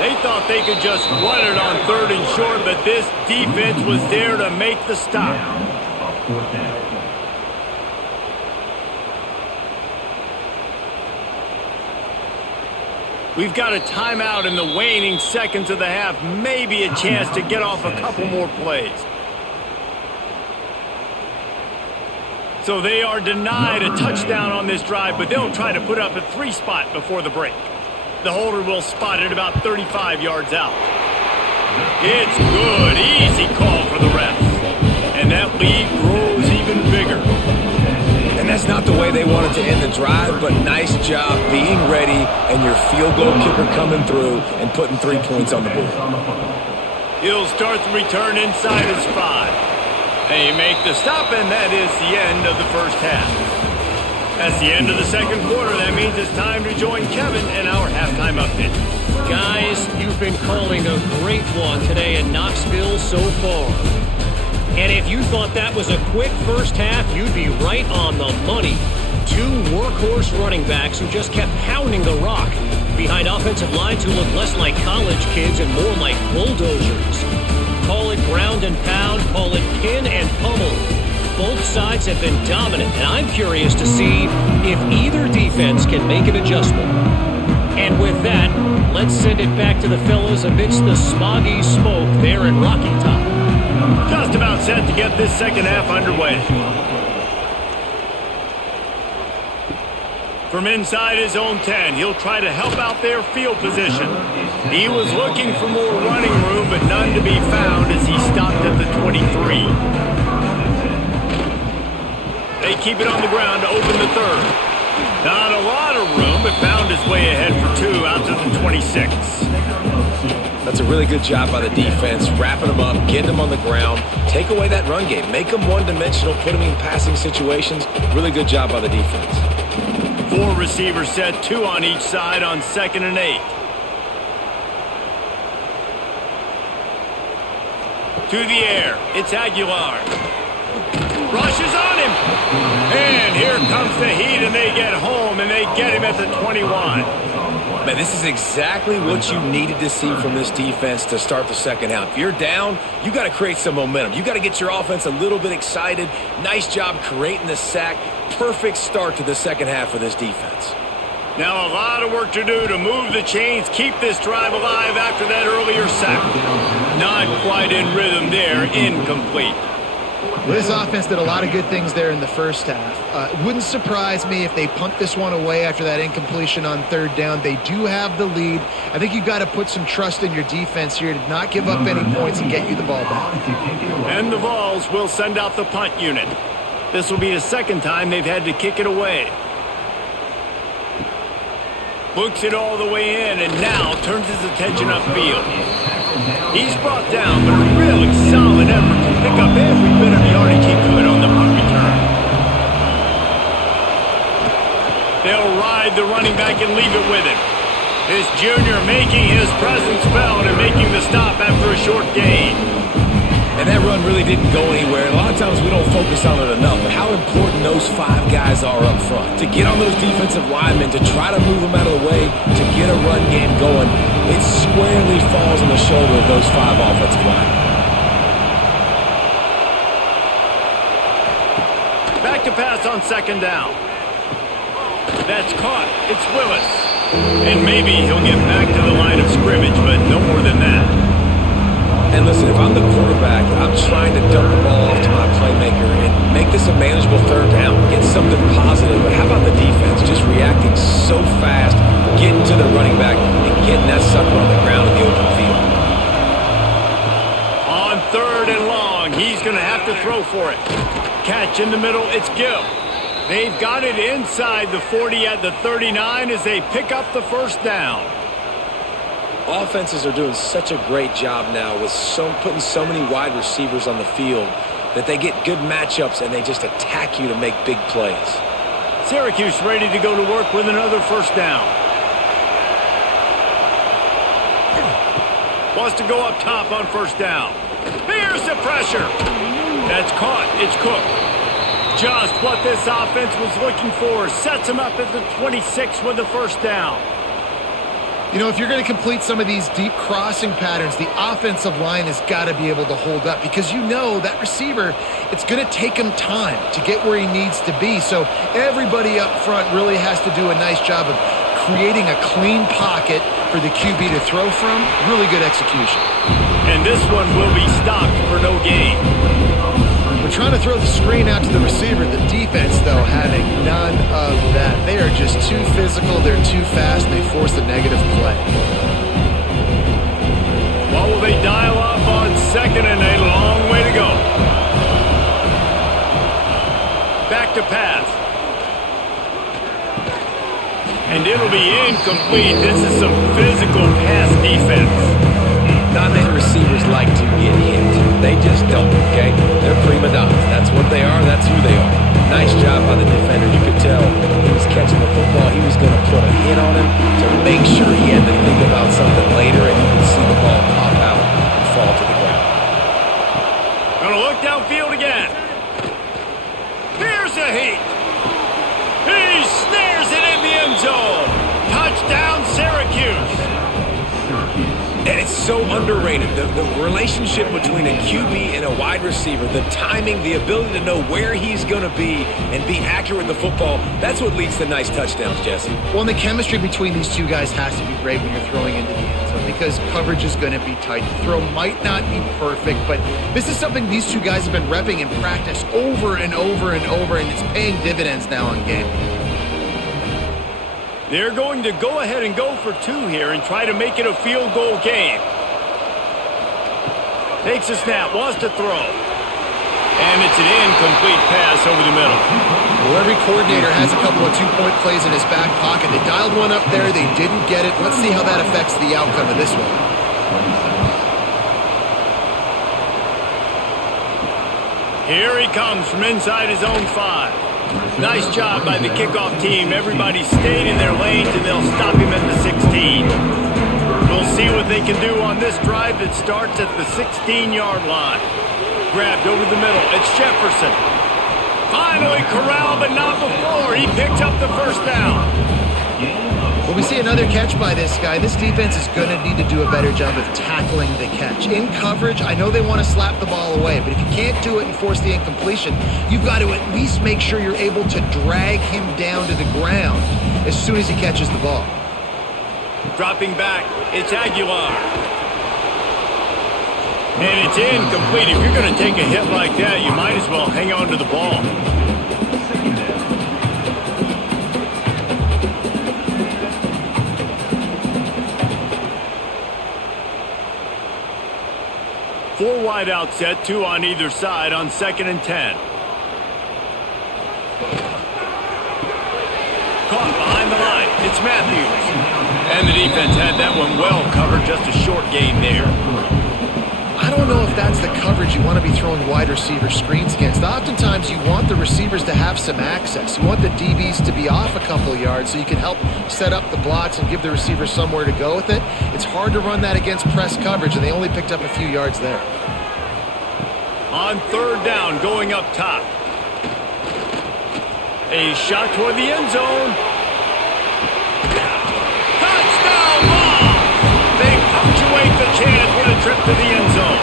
They thought they could just run it on 3rd and short, but this defense was there to make the stop. We've got a timeout in the waning seconds of the half. Maybe a chance to get off a couple more plays. So they are denied a touchdown on this drive, but they'll try to put up a 3 spot before the break. The holder will spot it about 35 yards out. It's good. Easy call for the refs. And that lead grows even bigger. And that's not the way they wanted to end the drive, but nice job being ready and your field goal kicker coming through and putting 3 points on the board. He'll start the return inside his 5. They make the stop, and that is the end of the 1st half. That's the end of the 2nd quarter. That means it's time to join Kevin in our halftime update. Guys, you've been calling a great one today in Knoxville so far. And if you thought that was a quick 1st half, you'd be right on the money. 2 workhorse running backs who just kept pounding the rock behind offensive lines who look less like college kids and more like bulldozers. Call it ground and pound, call it pin and pummel. Both sides have been dominant, and I'm curious to see if either defense can make an adjustment. And with that, let's send it back to the fellas amidst the smoggy smoke there in Rocky Top. Just about set to get this 2nd half underway. From inside his own 10, he'll try to help out their field position. He was looking for more running room, but none to be found as he stopped at the 23. They keep it on the ground to open the 3rd. Not a lot of room, but found his way ahead for 2 out to the 26. That's a really good job by the defense, wrapping them up, getting them on the ground, take away that run game, make them one-dimensional, put them in passing situations. Really good job by the defense. 4 receivers set, 2 on each side on 2nd and 8. To the air, it's Aguilar. Rushes on him. And here comes the heat, and they get home, and they get him at the 21. Man, this is exactly what you needed to see from this defense to start the second half. If you're down, you got to create some momentum. You got to get your offense a little bit excited. Nice job creating the sack. Perfect start to the second half for this defense. Now a lot of work to do to move the chains, keep this drive alive after that earlier sack. Not quite in rhythm there, incomplete. Well, this offense did a lot of good things there in the first half. It wouldn't surprise me if they punt this one away after that incompletion on third down. They do have the lead. I think you've got to put some trust in your defense here to not give up any points and get you the ball back. And the Vols will send out the punt unit. This will be the second time they've had to kick it away. Books it all the way in and now turns his attention upfield. He's brought down, but a really solid effort to pick up every bit of yardage he could on the punt return. They'll ride the running back and leave it with him. This junior making his presence felt and making the stop after a short gain. And that run really didn't go anywhere. A lot of times we don't focus on it enough, but how important those 5 guys are up front. To get on those defensive linemen, to try to move them out of the way, to get a run game going, it squarely falls on the shoulder of those 5 offensive linemen. Back to pass on second down. That's caught. It's Willis. And maybe he'll get back to the line of scrimmage, but no more than that. And listen, if I'm the quarterback, I'm trying to dump the ball off to my playmaker and make this a manageable third down, get something positive. But how about the defense just reacting so fast, getting to the running back, and getting that sucker on the ground in the open field? On third and long, he's going to have to throw for it. Catch in the middle, it's Gill. They've got it inside the 40 at the 39 as they pick up the first down. Offenses are doing such a great job now with putting so many wide receivers on the field that they get good matchups and they just attack you to make big plays. Syracuse ready to go to work with another first down. Wants to go up top on first down. Here's the pressure. That's caught. It's Cook. Just what this offense was looking for. Sets him up at the 26 with the first down. You know, if you're going to complete some of these deep crossing patterns, the offensive line has got to be able to hold up because you know that receiver, it's going to take him time to get where he needs to be. So everybody up front really has to do a nice job of creating a clean pocket for the QB to throw from. Really good execution. And this one will be stopped for no gain. We're trying to throw the screen out to the receiver. The defense, though, having none of that. They are just too physical, they're too fast, and they force a negative play. What will they dial up on second and a long way to go? Back to pass. And it'll be incomplete. This is some physical pass defense. Not many receivers like to get hit. They just don't, okay? They're prima donnas. That's what they are. That's who they are. Nice job by the defender. You could tell he was catching the football. He was going to put a hit on him to make sure he had to think about something later, and you could see the ball pop out and fall to the ground. Gonna look downfield again. Here's a heat. He snares it in the end zone. Touchdown, Syracuse. And it's so underrated. The relationship between a QB and a wide receiver, the timing, the ability to know where he's going to be and be accurate with the football, that's what leads to nice touchdowns, Jesse. Well, and the chemistry between these two guys has to be great when you're throwing into the end zone because coverage is going to be tight. The throw might not be perfect, but this is something these two guys have been repping in practice over and over and over, and it's paying dividends now on game. They're going to go ahead and go for 2 here and try to make it a field goal game. Takes a snap, wants to throw. And it's an incomplete pass over the middle. Well, every coordinator has a couple of 2-point plays in his back pocket. They dialed one up there, they didn't get it. Let's see how that affects the outcome of this one. Here he comes from inside his own 5. Nice job by the kickoff team. Everybody stayed in their lanes, and they'll stop him at the 16. We'll see what they can do on this drive that starts at the 16-yard line. Grabbed over the middle. It's Jefferson. Finally corralled, but not before. He picks up the first down. Well, we see another catch by this guy. This defense is going to need to do a better job of tackling the catch. In coverage, I know they want to slap the ball away, but if you can't do it and force the incompletion, you've got to at least make sure you're able to drag him down to the ground as soon as he catches the ball. Dropping back, it's Aguilar. And it's incomplete. If you're going to take a hit like that, you might as well hang on to the ball. Four wide out set, 2 on either side on 2nd and 10. Caught behind the line. It's Matthews. And the defense had that one well covered. Just a short gain there. I don't know if that's the coverage you want to be throwing wide receiver screens against. Oftentimes, you want the receivers to have some access. You want the DBs to be off a couple yards so you can help set up the blocks and give the receiver somewhere to go with it. It's hard to run that against press coverage, and they only picked up a few yards there. On 3rd down, going up top. A shot toward the end zone. Touchdown ball! They punctuate the chance with a trip to the end zone.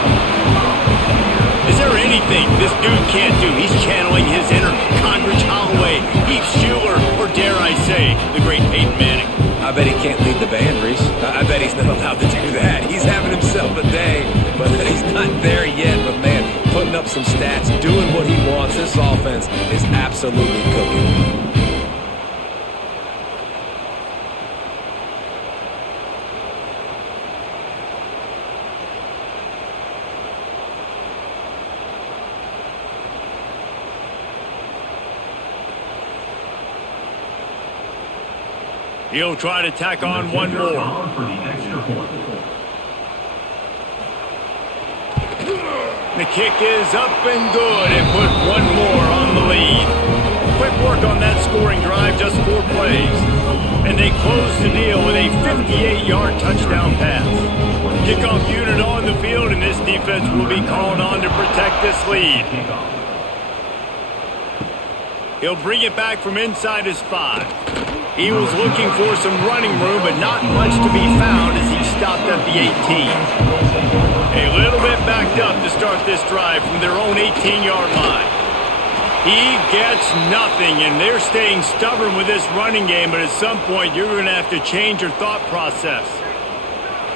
Is there anything this dude can't do? He's channeling his inner Condredge Holloway, Heath Schuler, or dare I say, the great Peyton Manning. I bet he can't lead the band, Reese. I bet he's not allowed to do that. He's having himself a day, but he's not there yet. But, man, putting up some stats, doing what he wants. This offense is absolutely cooking. He'll try to tack on one more. The kick is up and good and put one more on the lead. Quick work on that scoring drive, just 4 plays. And they close the deal with a 58-yard touchdown pass. Kickoff unit on the field, and this defense will be called on to protect this lead. He'll bring it back from inside his 5. He was looking for some running room, but not much to be found as he stopped at the 18. A little bit backed up to start this drive from their own 18-yard line. He gets nothing, and they're staying stubborn with this running game, but at some point you're going to have to change your thought process.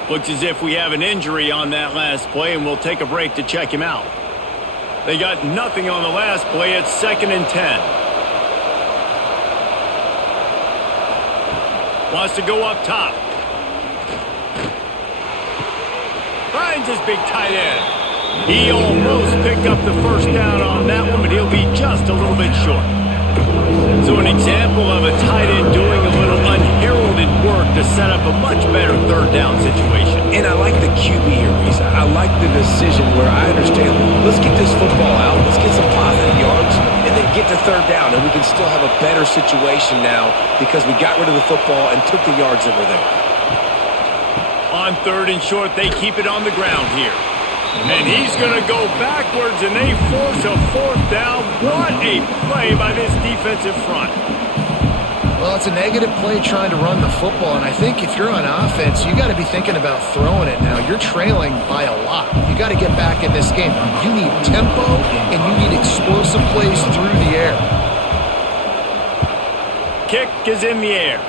Looks as if we have an injury on that last play, and we'll take a break to check him out. They got nothing on the last play. It's 2nd and 10. Wants to go up top. Finds his big tight end. He almost picked up the first down on that one, but he'll be just a little bit short. So an example of a tight end doing a little unheralded work to set up a much better 3rd down situation. And I like the QB here, Reese. I like the decision where I understand, let's get this football out, let's get some positive yards, and then get to 3rd down, and we can still have a better situation now because we got rid of the football and took the yards that were there. On 3rd and short, they keep it on the ground here. And he's going to go backwards, and they force a 4th down. What a play by this defensive front. Well, it's a negative play trying to run the football, and I think if you're on offense, you got to be thinking about throwing it now. You're trailing by a lot. You got to get back in this game. You need tempo, and you need explosive plays through the air. Kick is in the air.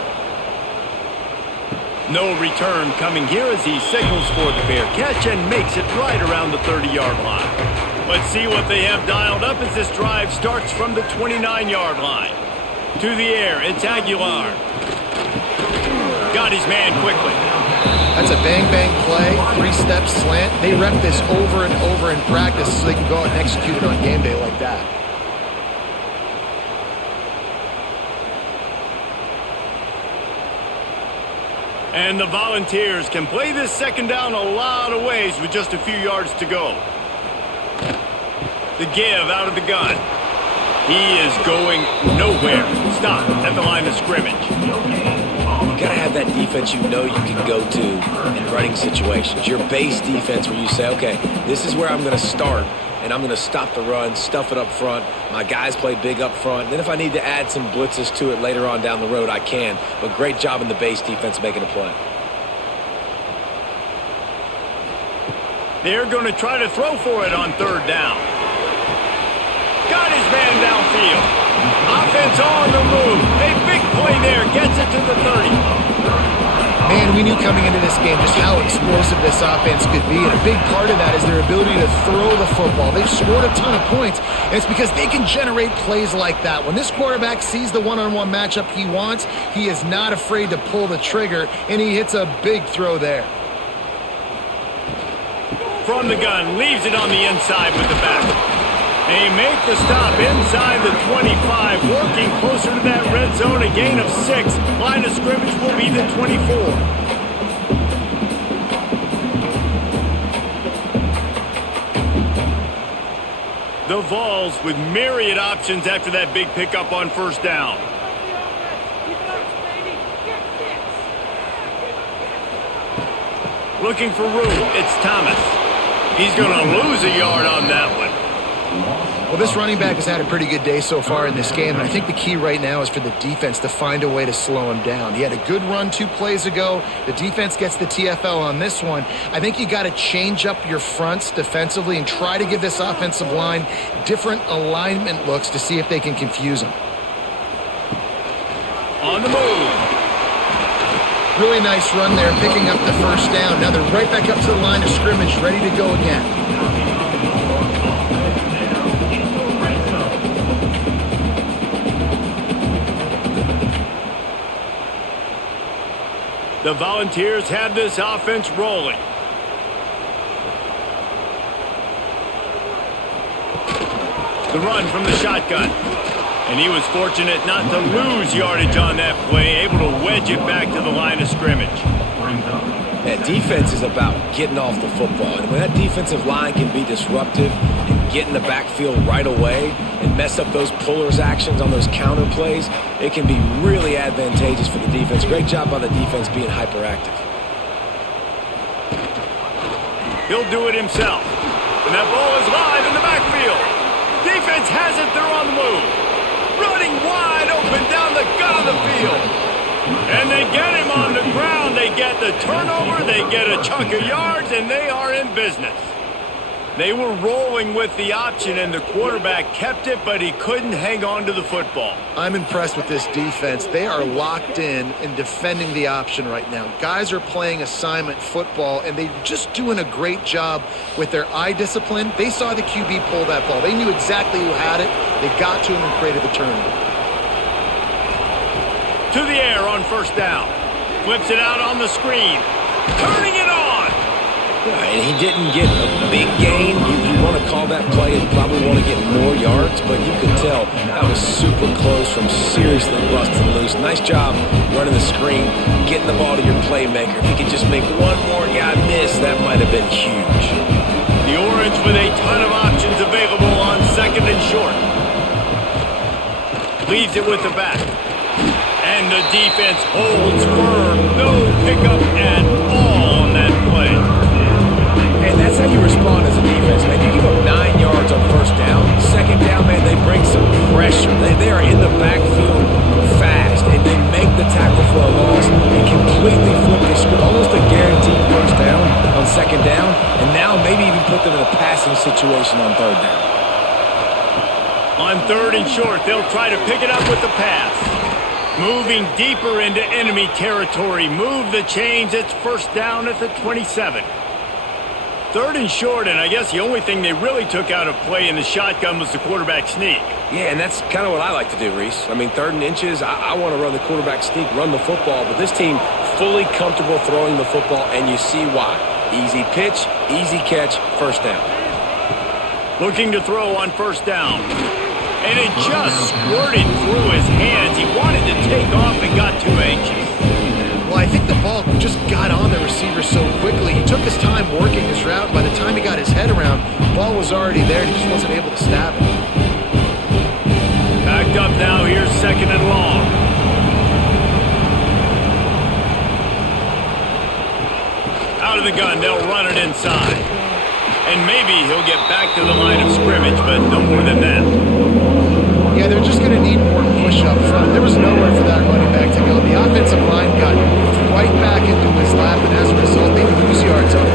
No return coming here as he signals for the fair catch and makes it right around the 30-yard line. Let's see what they have dialed up as this drive starts from the 29-yard line. To the air, it's Aguilar. Got his man quickly. That's a bang-bang play, 3-step slant. They rep this over and over in practice so they can go out and execute it on game day like that. And the Volunteers can play this 2nd down a lot of ways with just a few yards to go. The give out of the gun. He is going nowhere. Stop at the line of scrimmage. You got to have that defense you know you can go to in running situations. Your base defense where you say, okay, this is where I'm going to start, and I'm going to stop the run, stuff it up front. My guys play big up front. Then if I need to add some blitzes to it later on down the road, I can. But great job in the base defense making a play. They're going to try to throw for it on third down. Got his man downfield. Offense on the move. A big play there. Gets it to the 30. Man, we knew coming into this game just how explosive this offense could be, and a big part of that is their ability to throw the football. They've scored a ton of points, and it's because they can generate plays like that. When this quarterback sees the one-on-one matchup he wants, he is not afraid to pull the trigger, and he hits a big throw there. From the gun, leaves it on the inside with the back. They make the stop inside the 25, working closer to that red zone, a gain of 6. Line of scrimmage will be the 24. The Vols with myriad options after that big pickup on first down. Looking for room, it's Thomas. He's going to lose a yard on that one. Well, this running back has had a pretty good day so far in this game, and I think the key right now is for the defense to find a way to slow him down. He had a good run 2 plays ago. The defense gets the TFL on this one. I think you got to change up your fronts defensively and try to give this offensive line different alignment looks to see if they can confuse him. On the move. Really nice run there, picking up the first down. Now they're right back up to the line of scrimmage, ready to go again. The Volunteers have this offense rolling. The run from the shotgun. And he was fortunate not to lose yardage on that play, able to wedge it back to the line of scrimmage. That defense is about getting off the football. And when that defensive line can be disruptive and get in the backfield right away and mess up those pullers actions on those counter plays, it can be really advantageous for the defense. Great job by the defense being hyperactive. He'll do it himself. And that ball is live in the backfield. Defense has it, they're on the move. Running wide open down the gut of the field. And they get him on the ground. They get the turnover. They get a chunk of yards, and they are in business. They were rolling with the option, and the quarterback kept it, but he couldn't hang on to the football. I'm impressed with this defense. They are locked in and defending the option right now. Guys are playing assignment football, and they're just doing a great job with their eye discipline. They saw the QB pull that ball. They knew exactly who had it. They got to him and created the turnover. To the air on first down. Flips it out on the screen. Turning it on. Yeah, and he didn't get a big gain. You want to call that play and probably want to get more yards, but you could tell that was super close from seriously busting loose. Nice job running the screen, getting the ball to your playmaker. If he could just make one more guy miss, that might have been huge. The Orange with a ton of options available on second and short. Leaves it with the back. And the defense holds firm. No pickup at all on that play. And that's how you respond as a defense, man. You give up 9 yards on first down. Second down, man, they bring some pressure. They are in the backfield fast, and they make the tackle for a loss and completely flip the script. Almost a guaranteed first down on second down, and now maybe even put them in a passing situation on third down. On third and short, they'll try to pick it up with the pass. Moving deeper into enemy territory. Move the chains. It's first down at the 27. Third and short, and I guess the only thing they really took out of play in the shotgun was the quarterback sneak. Yeah, and that's kind of what I like to do, Reese. I mean, third and inches, I want to run the quarterback sneak, run the football, but this team fully comfortable throwing the football, and you see why. Easy pitch, easy catch, first down. Looking to throw on first down. And it just squirted through his hands. He wanted to take off and got too anxious. Well, I think the ball just got on the receiver so quickly. He took his time working his route. By the time he got his head around, the ball was already there, and he just wasn't able to stab it. Backed up now. Here's second and long. Out of the gun. They'll run it inside. And maybe he'll get back to the line of scrimmage, but no more than that. Yeah, they're just going to need more push up front. There was nowhere for that running back to go. The offensive line got moved right back into his lap, and as a result, they lose yards on it.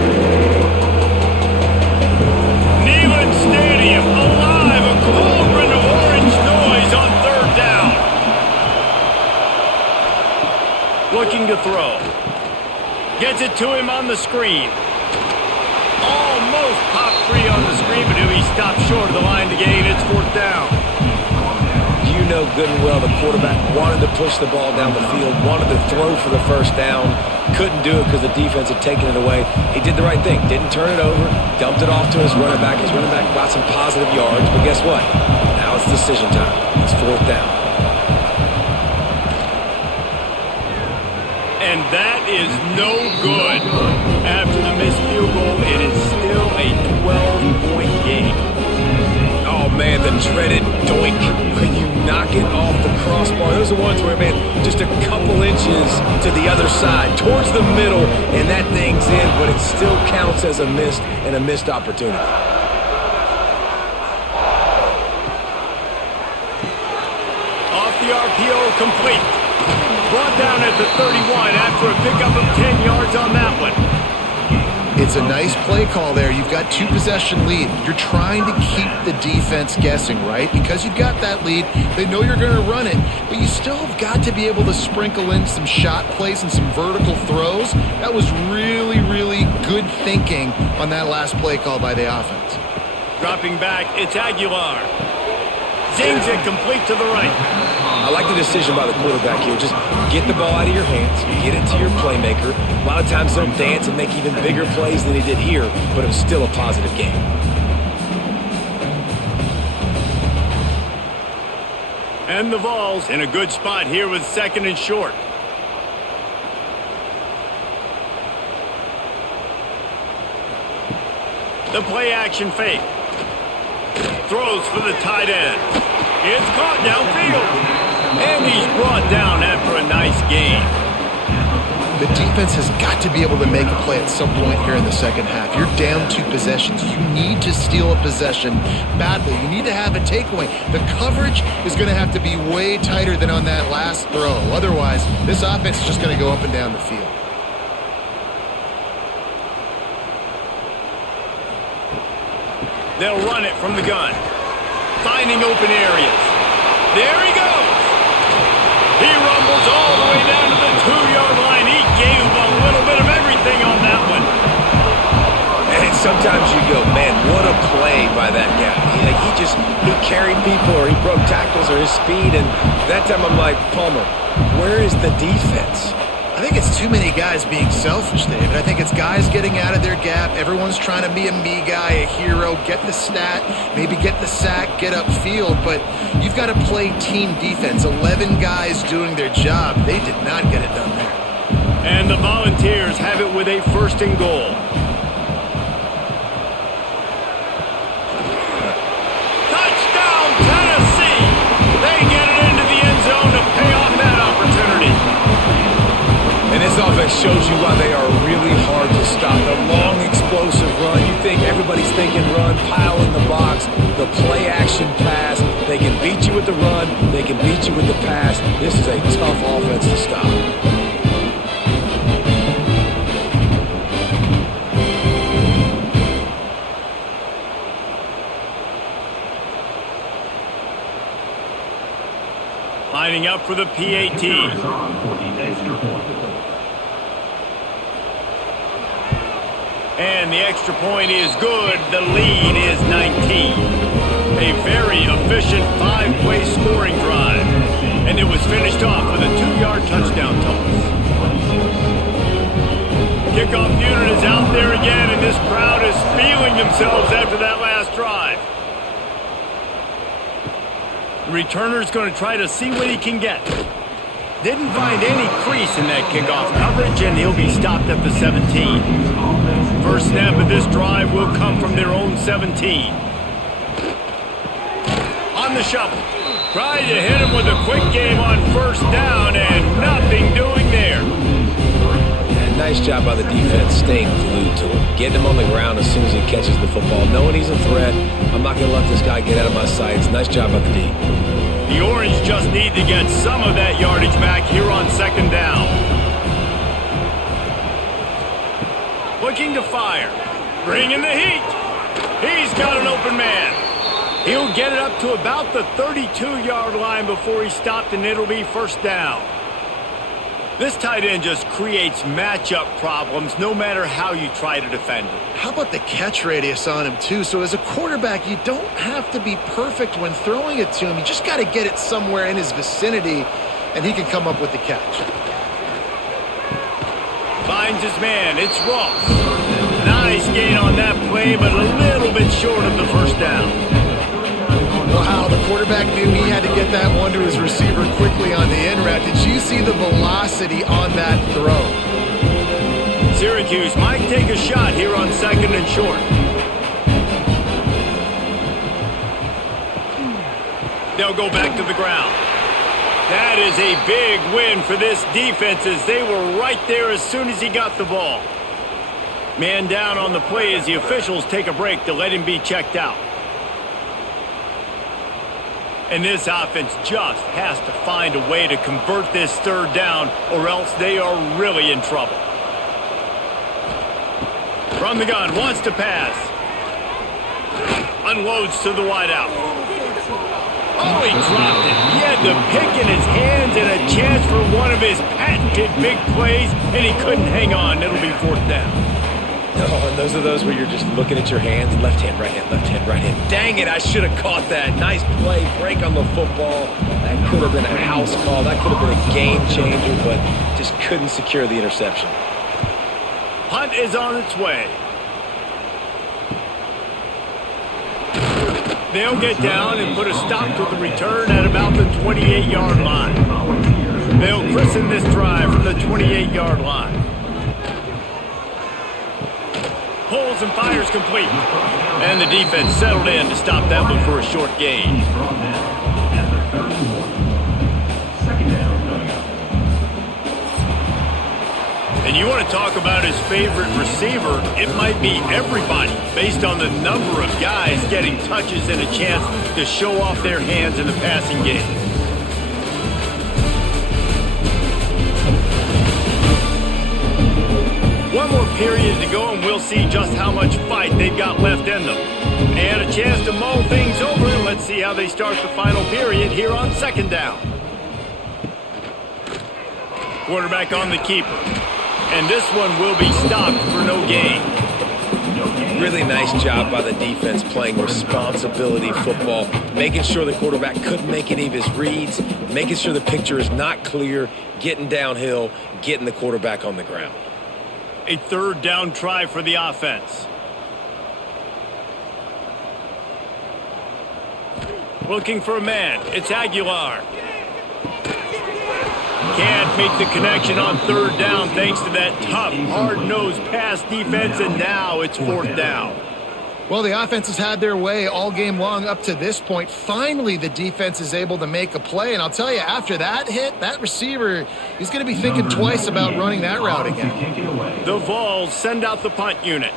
Neyland Stadium alive, a cauldron of orange noise on third down. Looking to throw. Gets it to him on the screen. Almost pop free on the screen, but he'll be stopped short of the line to gain. It's fourth down. You know good and well the quarterback wanted to push the ball down the field, wanted to throw for the first down, couldn't do it because the defense had taken it away. He did the right thing, didn't turn it over, dumped it off to his running back. His running back got some positive yards, but guess what? Now it's decision time. It's fourth down. And that is no good. After the missed field goal, it is still a 12-point game. Oh, man, the dreaded doink when you knock it off the crossbar. Those are ones where, man, just a couple inches to the other side, towards the middle, and that thing's in, but it still counts as a missed opportunity. Off the RPO, complete. Brought down at the 31 after a pickup of 10 yards on that one. It's a nice play call there. You've got 2-possession lead. You're trying to keep the defense guessing, right? Because you've got that lead, they know you're going to run it, but you still have got to be able to sprinkle in some shot plays and some vertical throws. That was really, really good thinking on that last play call by the offense. Dropping back, it's Aguilar. Zings it complete to the right. I like the decision by the quarterback here. Just get the ball out of your hands, get it to your playmaker. A lot of times they'll dance and make even bigger plays than he did here, but it was still a positive game. And the Vols in a good spot here with second and short. The play action fake. Throws for the tight end. It's caught downfield. And he's brought down after a nice game. The defense has got to be able to make a play at some point here in the second half. You're down 2 possessions. You need to steal a possession badly. You need to have a takeaway. The coverage is going to have to be way tighter than on that last throw. Otherwise, this offense is just going to go up and down the field. They'll run it from the gun. Finding open areas. There he goes. He rumbles all the way down to the 2-yard line. He gave him a little bit of everything on that one. And sometimes you go, man, what a play by that guy. He carried people or he broke tackles or his speed. And that time I'm like, Palmer, where is the defense? I think it's too many guys being selfish, David. I think it's guys getting out of their gap. Everyone's trying to be a me guy, a hero, get the stat, maybe get the sack, get upfield. But you've got to play team defense. 11 guys doing their job. They did not get it done there. And the Volunteers have it with a first and goal. Touchdown, Tennessee! They get it into the end zone to pay off that opportunity. And this offense shows you why they are really hard to stop. The long, explosive run. You think everybody's thinking run, pile in the box. The play-action pass. They can beat you with the run. They can beat you with the pass. This is a tough offense to stop. Lining up for the PAT. And the extra point is good. The lead is 19. A very efficient 5-play scoring drive. And it was finished off with a 2-yard touchdown toss. Kickoff unit is out there again, and this crowd is feeling themselves after that last drive. The returner's going to try to see what he can get. Didn't find any crease in that kickoff coverage, and he'll be stopped at the 17. First snap of this drive will come from their own 17. On the shuffle. Trying to hit him with a quick game on first down, and nothing doing there. And Nice job by the defense staying glued to him, getting him on the ground as soon as he catches the football, knowing he's a threat. I'm not going to let this guy get out of my sights. Nice job by the D. The Orange just need to get some of that yardage back here on second down. Looking to fire. Bringing the heat. He's got an open man. He'll get it up to about the 32-yard line before he's stopped, and it'll be first down. This tight end just creates matchup problems no matter how you try to defend him. How about the catch radius on him, too? So as a quarterback, you don't have to be perfect when throwing it to him. You just got to get it somewhere in his vicinity, and he can come up with the catch. Finds his man. It's Ross. Nice gain on that play, but a little bit short of the first down. Wow, the quarterback knew he had to get that one to his receiver quickly on the in route. Did you see the velocity on that throw? Syracuse might take a shot here on second and short. They'll go back to the ground. That is a big win for this defense as they were right there as soon as he got the ball. Man down on the play as the officials take a break to let him be checked out. And this offense just has to find a way to convert this third down or else they are really in trouble. From the gun, wants to pass. Unloads to the wideout. Oh, he dropped it. He had the pick in his hands and a chance for one of his patented big plays, and he couldn't hang on. It'll be fourth down. Oh, and those are those where you're just looking at your hands. Left hand, right hand, left hand, right hand. Dang it, I should have caught that. Nice play, break on the football. That could have been a house call. That could have been a game changer, but just couldn't secure the interception. Punt is on its way. They'll get down and put a stop to the return at about the 28-yard line. They'll christen this drive from the 28-yard line. Pulls and fires complete. And the defense settled in to stop that one for a short gain. And you want to talk about his favorite receiver, it might be everybody based on the number of guys getting touches and a chance to show off their hands in the passing game. One more period to go, and we'll see just how much fight they've got left in them. And a chance to mull things over, and let's see how they start the final period here on second down. Quarterback on the keeper. And this one will be stopped for no gain. Really nice job by the defense playing responsibility football, making sure the quarterback couldn't make any of his reads, making sure the picture is not clear, getting downhill, getting the quarterback on the ground. A third down try for the offense. Looking for a man. It's Aguilar. Can't make the connection on third down thanks to that tough, hard-nosed pass defense, and now it's fourth down. Well, the offense has had their way all game long up to this point. Finally, the defense is able to make a play. And I'll tell you, after that hit, that receiver, he's going to be thinking twice about running that route again. The Vols send out the punt unit.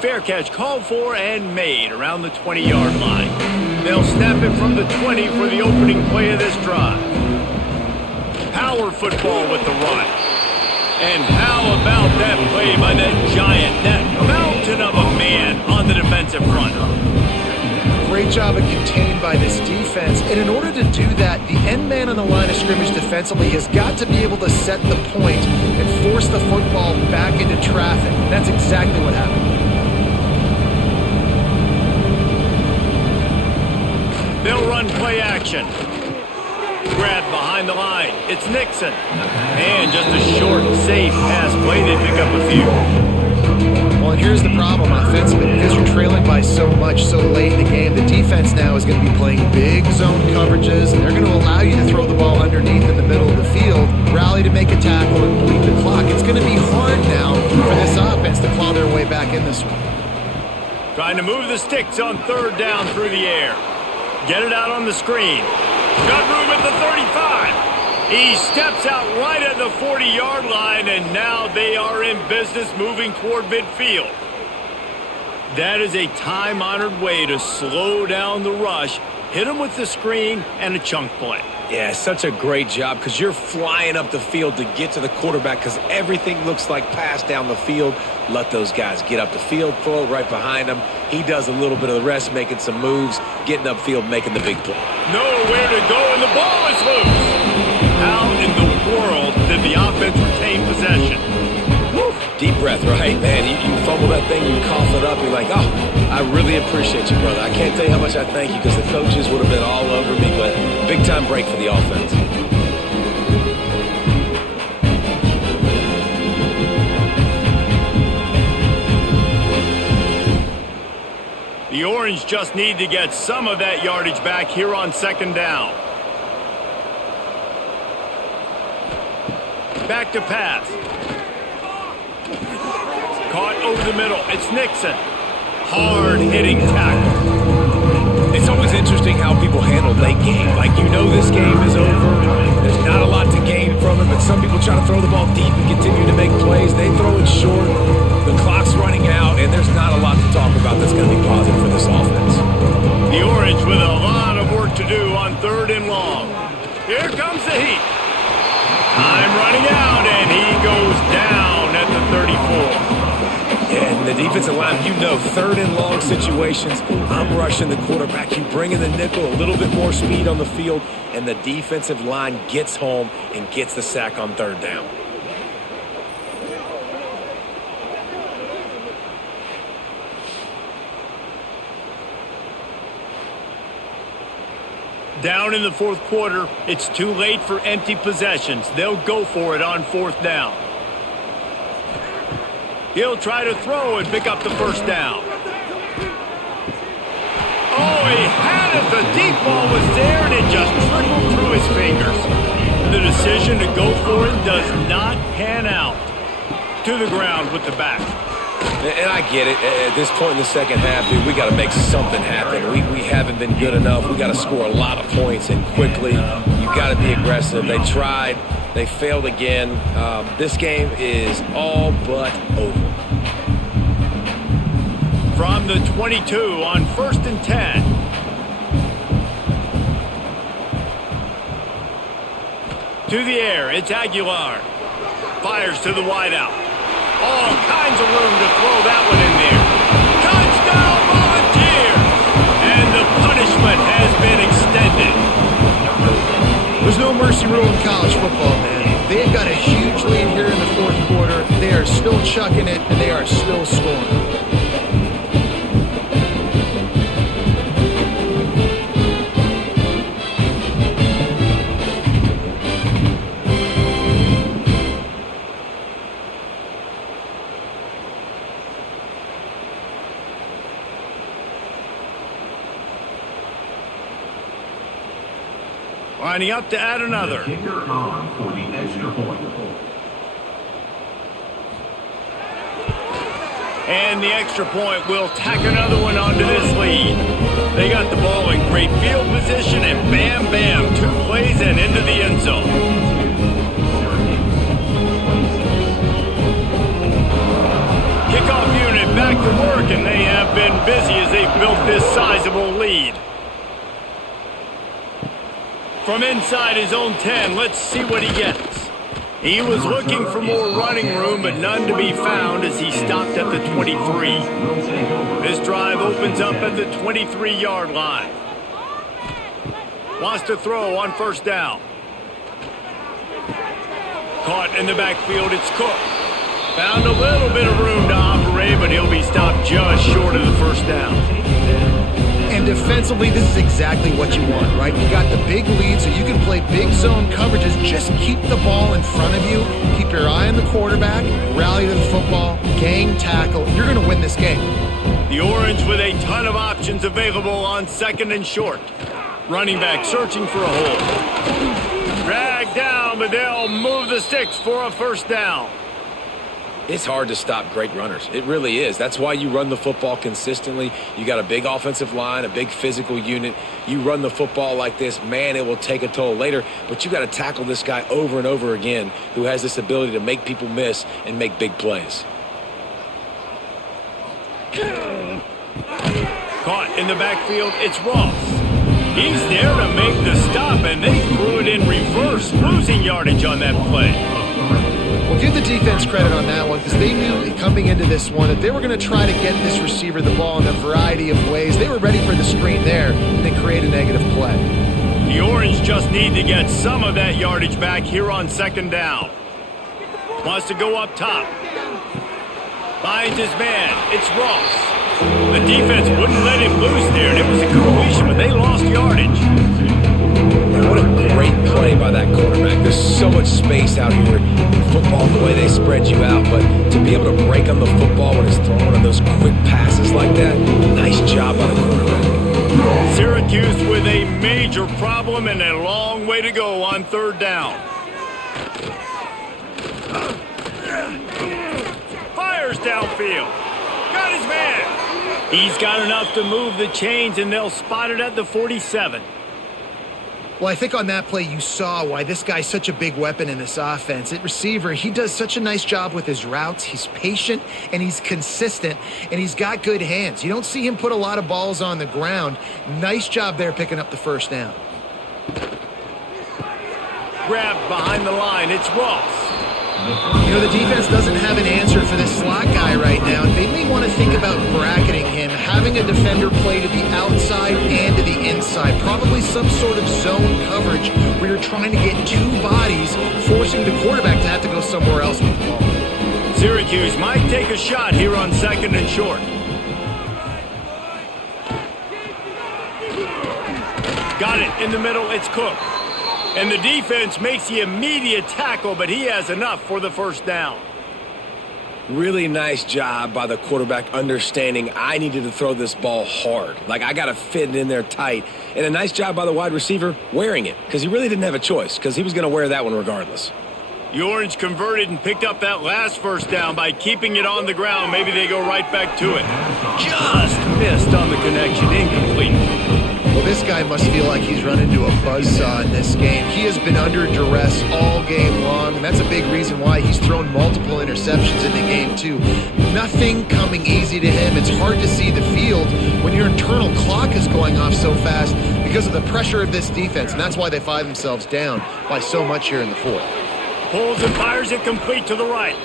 Fair catch called for and made around the 20-yard line. They'll snap it from the 20 for the opening play of this drive. Power football with the run. And how about that play by that giant, that mountain of a man on the defensive front? Great job of contained by this defense. And in order to do that, the end man on the line of scrimmage defensively has got to be able to set the point and force the football back into traffic. And that's exactly what happened. They'll run play action. Grab behind the line. It's Nixon. And just a short, safe pass play. They pick up a few. Well, and here's the problem offensively. Because you're trailing by so much so late in the game, the defense now is going to be playing big zone coverages, and they're going to allow you to throw the ball underneath in the middle of the field, rally to make a tackle, and bleed the clock. It's going to be hard now for this offense to claw their way back in this one. Trying to move the sticks on third down through the air. Get it out on the screen. Got room at the 35. He steps out right at the 40-yard line, and now they are in business moving toward midfield. That is a time-honored way to slow down the rush, hit him with the screen, and a chunk play. Yeah, such a great job because you're flying up the field to get to the quarterback because everything looks like pass down the field. Let those guys get up the field, throw it right behind him. He does a little bit of the rest, making some moves, getting upfield, making the big play. Nowhere to go, and the ball is loose. How in the world did the offense retain possession? Woo. Deep breath, right, man? You fumble that thing, you cough it up, you're like, oh, I really appreciate you, brother. I can't tell you how much I thank you because the coaches would have been all over me, but big-time break for the offense. The Orange just need to get some of that yardage back here on second down. Back to pass. Caught over the middle. It's Nixon. Hard-hitting tackle. It's always interesting how people handle late game. Like, you know this game is over. There's not a lot to gain from it, but some people try to throw the ball deep and continue to make plays. They throw it short. The clock's running out, and there's not a lot to talk about that's going to be positive for this offense. The Orange with a lot of work to do on third and long. Here comes the heat. Time running out, and he goes down at the 34. And the defensive line, you know, third and long situations, I'm rushing the quarterback. You bring in the nickel, a little bit more speed on the field, and the defensive line gets home and gets the sack on third down. Down in the fourth quarter, it's too late for empty possessions. They'll go for it on fourth down. He'll try to throw and pick up the first down. Oh, he had it. The deep ball was there, and it just trickled through his fingers. The decision to go for it does not pan out. To the ground with the back. And I get it. At this point in the second half, dude, we got to make something happen. We haven't been good enough. We got to score a lot of points and quickly. You got to be aggressive. They tried. They failed again. This game is all but over. From the 22 on 1st and 10. To the air, it's Aguilar. Fires to the wideout. All kinds of room to throw that one in there. Touchdown, Volunteers! And the punishment has been extended. There's no mercy rule in college football, man. They've got a huge lead here in the fourth quarter. They are still chucking it, and they are still scoring. Lining up to add another. Kicker on for the extra point. And the extra point will tack another one onto this lead. They got the ball in great field position, and bam, bam, 2 plays and into the end zone. Kickoff unit back to work, and they have been busy as they've built this sizable lead. From inside his own 10, let's see what he gets. He was looking for more running room, but none to be found as he stopped at the 23. This drive opens up at the 23-yard line. Wants to throw on first down. Caught in the backfield, it's Cook. Found a little bit of room to operate, but he'll be stopped just short of the first down. And defensively, this is exactly what you want, right? You got the big lead, so you can play big zone coverages. Just keep the ball in front of you. Keep your eye on the quarterback. Rally to the football. Gang tackle. You're going to win this game. The Orange with a ton of options available on second and short. Running back searching for a hole. Dragged down, but they'll move the sticks for a first down. It's hard to stop great runners. It really is. That's why you run the football consistently. You got a big offensive line, a big physical unit. You run the football like this, man, it will take a toll later. But you got to tackle this guy over and over again who has this ability to make people miss and make big plays. Caught in the backfield, it's Ross. He's there to make the stop, and they threw it in reverse, losing yardage on that play. Well, give the defense credit on that one because they knew coming into this one that they were going to try to get this receiver the ball in a variety of ways. They were ready for the screen there and then create a negative play. The Orange just need to get some of that yardage back here on second down. Wants to go up top. Finds his man. It's Ross. The defense wouldn't let him loose there, and it was a completion, but they lost yardage. What a great play by that quarterback. There's so much space out here in football, the way they spread you out, but to be able to break on the football when it's thrown on those quick passes like that, nice job by the quarterback. Syracuse with a major problem and a long way to go on third down. Fires downfield. Got his man. He's got enough to move the chains, and they'll spot it at the 47. Well, I think on that play you saw why this guy's such a big weapon in this offense. At receiver, he does such a nice job with his routes. He's patient, and he's consistent, and he's got good hands. You don't see him put a lot of balls on the ground. Nice job there picking up the first down. Grabbed behind the line. It's Ross. You know, the defense doesn't have an answer for this slot guy right now. They may want to think about bracketing him, having a defender play to the outside and to the inside. Probably some sort of zone coverage where you're trying to get two bodies, forcing the quarterback to have to go somewhere else with the ball. Syracuse might take a shot here on second and short. Got it in the middle. It's Cook. And the defense makes the immediate tackle, but he has enough for the first down. Really nice job by the quarterback understanding I needed to throw this ball hard. Like, I got to fit it in there tight. And a nice job by the wide receiver wearing it because he really didn't have a choice because he was going to wear that one regardless. The Orange converted and picked up that last first down by keeping it on the ground. Maybe they go right back to it. Just missed on the connection. Incomplete. Well, this guy must feel like he's run into a buzzsaw in this game. He has been under duress all game long, and that's a big reason why he's thrown multiple interceptions in the game, too. Nothing coming easy to him. It's hard to see the field when your internal clock is going off so fast because of the pressure of this defense, and that's why they find themselves down by so much here in the fourth. Pulls and fires it complete to the right.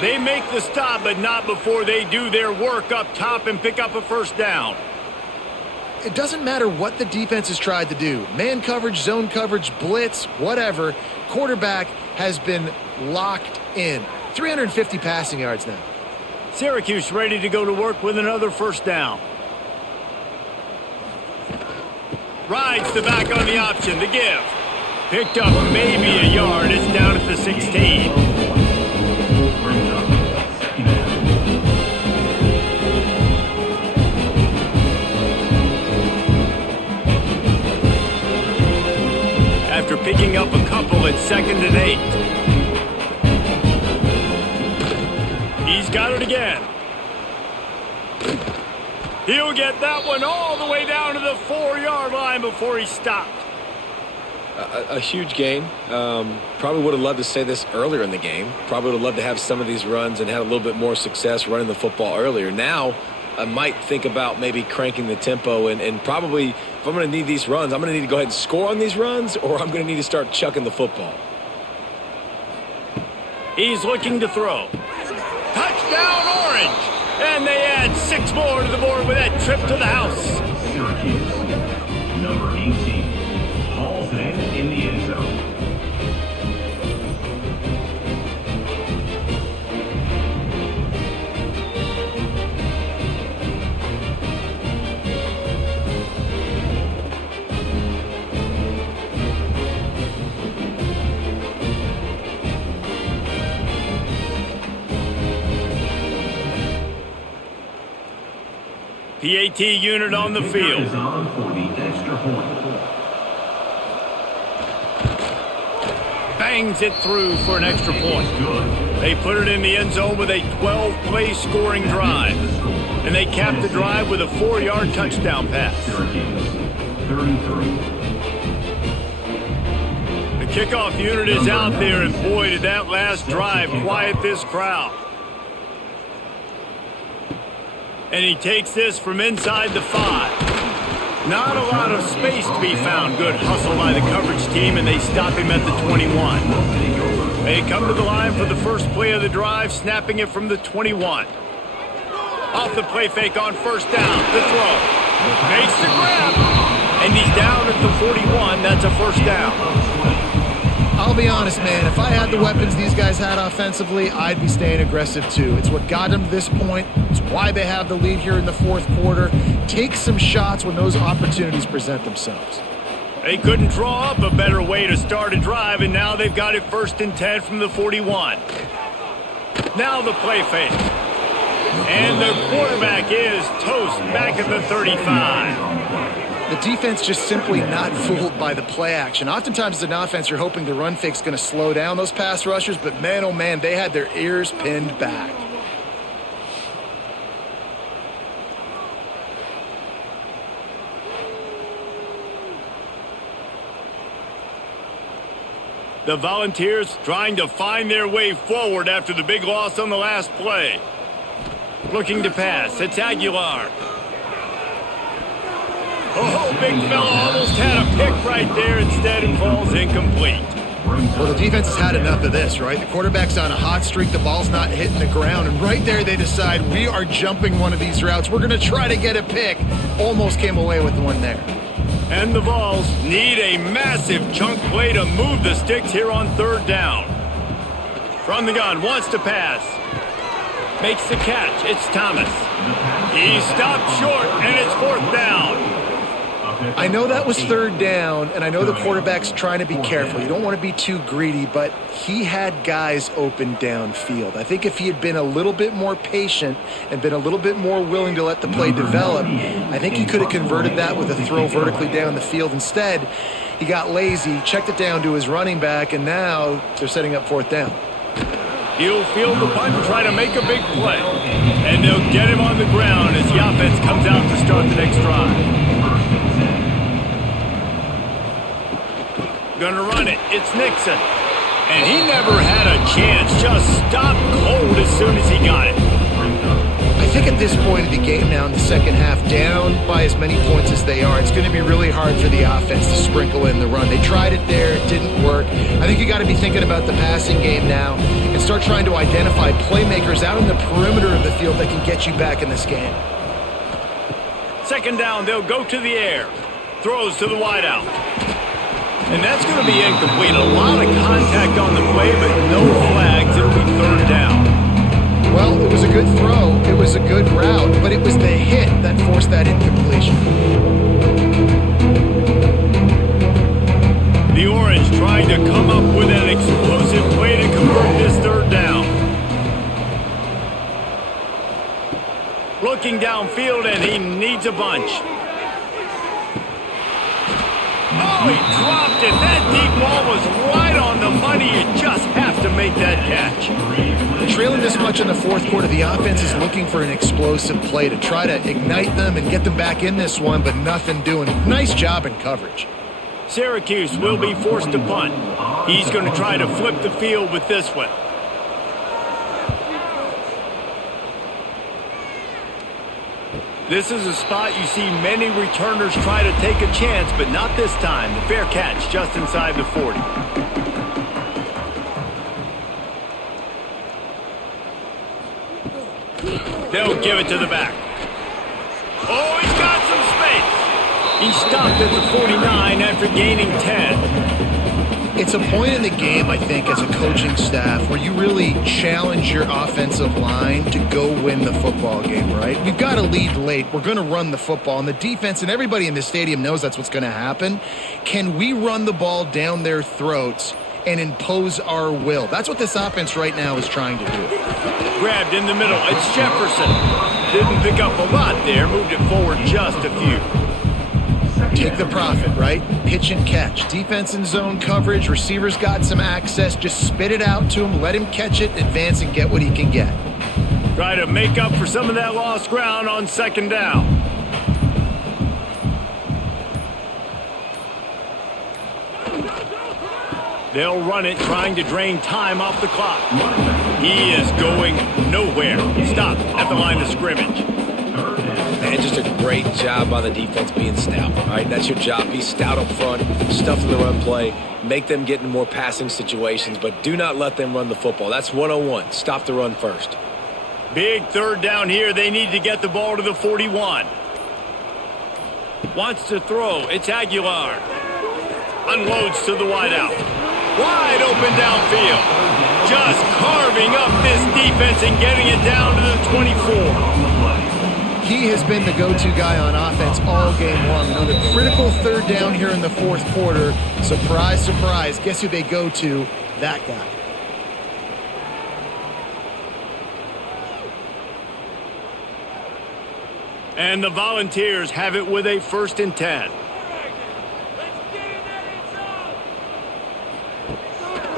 They make the stop, but not before they do their work up top and pick up a first down. It doesn't matter what the defense has tried to do. Man coverage, zone coverage, blitz, whatever. Quarterback has been locked in. 350 passing yards now. Syracuse ready to go to work with another first down. Rides the back on the option to give. Picked up maybe a yard. It's down at the 16. After picking up a couple at 2nd and 8. He's got it again. He'll get that one all the way down to the 4-yard line before he stopped. A huge gain. Probably would have loved to say this earlier in the game. Probably would have loved to have some of these runs and had a little bit more success running the football earlier. Now, I might think about maybe cranking the tempo and probably, if I'm going to need these runs, I'm going to need to go ahead and score on these runs, or I'm going to need to start chucking the football. He's looking to throw. Touchdown, Orange! And they add 6 more to the board with that trip to the house. Syracuse, number 18, hauls it in the end zone. PAT unit on the field. Is on for the extra point. Bang! bangs it through for an extra point. They put it in the end zone with a 12-play scoring drive. And they cap the drive with a 4-yard touchdown pass. Syracuse, 33. The kickoff unit is out there, and boy, did that last drive quiet this crowd. And he takes this from inside the 5. Not a lot of space to be found. Good hustle by the coverage team, and they stop him at the 21. They come to the line for the first play of the drive, snapping it from the 21. Off the play fake on first down, the throw. Makes the grab, and he's down at the 41. That's a first down. I'll be honest, man. If I had the weapons these guys had offensively, I'd be staying aggressive too. It's what got them to this point. It's why they have the lead here in the fourth quarter. Take some shots when those opportunities present themselves. They couldn't draw up a better way to start a drive, and now they've got it 1st and 10 from the 41. Now the play fake. And the quarterback is toast back at the 35. The defense just simply not fooled by the play action. Oftentimes as an offense, you're hoping the run fake's going to slow down those pass rushers, but man, oh man, they had their ears pinned back. The Volunteers trying to find their way forward after the big loss on the last play. Looking to pass. It's Aguilar. Oh, big fella almost had a pick right there. Instead, it falls incomplete. Well, the defense has had enough of this, right? The quarterback's on a hot streak. The ball's not hitting the ground. And right there, they decide we are jumping one of these routes. We're going to try to get a pick. Almost came away with one there. And the Vols need a massive chunk play to move the sticks here on 3rd down. From the gun, wants to pass. Makes the catch. It's Thomas. He stopped short, and it's 4th down. I know that was 3rd down, and I know the quarterback's trying to be careful. You don't want to be too greedy, but he had guys open downfield. I think if he had been a little bit more patient and been a little bit more willing to let the play develop, I think he could have converted that with a throw vertically down the field. Instead, he got lazy, checked it down to his running back, and now they're setting up 4th down. He'll field the punt and try to make a big play. And they'll get him on the ground as the offense comes out to start the next drive. Gonna run it. It's Nixon. And he never had a chance. Just stopped cold as soon as he got it. I think at this point of the game now in the second half, down by as many points as they are, it's going to be really hard for the offense to sprinkle in the run. They tried it there. It didn't work. I think you got to be thinking about the passing game now and start trying to identify playmakers out on the perimeter of the field that can get you back in this game. 2nd down, they'll go to the air. Throws to the wideout. And that's going to be incomplete. A lot of contact on the play, but no flags. It'll be 3rd down. Well, it was a good throw. It was a good route, but it was the hit that forced that incompletion. The Orange trying to come up with an explosive play to convert this 3rd down. Looking downfield, and he needs a bunch. Oh, he dropped it. That deep ball was right on the money. You just have to make that catch. Trailing this much in the 4th quarter, the offense is looking for an explosive play to try to ignite them and get them back in this one, but nothing doing. Nice job in coverage. Syracuse will be forced to punt. He's going to try to flip the field with this one. This is a spot you see many returners try to take a chance, but not this time. The fair catch just inside the 40. They'll give it to the back. Oh, he's got some space. He stopped at the 49 after gaining 10. It's a point in the game, I think, as a coaching staff where you really challenge your offensive line to go win the football game, right? We've got to lead late. We're going to run the football. And the defense and everybody in this stadium knows that's what's going to happen. Can we run the ball down their throats and impose our will? That's what this offense right now is trying to do. Grabbed in the middle. It's Jefferson. Didn't pick up a lot there. Moved it forward just a few. Take the profit, right? Pitch and catch. Defense in zone coverage. Receivers got some access. Just spit it out to him. Let him catch it, advance, and get what he can get. Try to make up for some of that lost ground on second down. They'll run it, trying to drain time off the clock. He is going nowhere. Stop at the line of scrimmage. Man, just a great job by the defense being stout. All right, that's your job. Be stout up front, stuff in the run play, make them get in more passing situations, but do not let them run the football. That's 101. Stop the run first. Big third down here. They need to get the ball to the 41. Wants to throw. It's Aguilar. Unloads to the wideout. Wide open downfield. Just carving up this defense and getting it down to the 24. He has been the go-to guy on offense all game long. On a critical third down here in the fourth quarter, surprise, surprise, guess who they go to? That guy. And the Volunteers have it with a 1st and 10.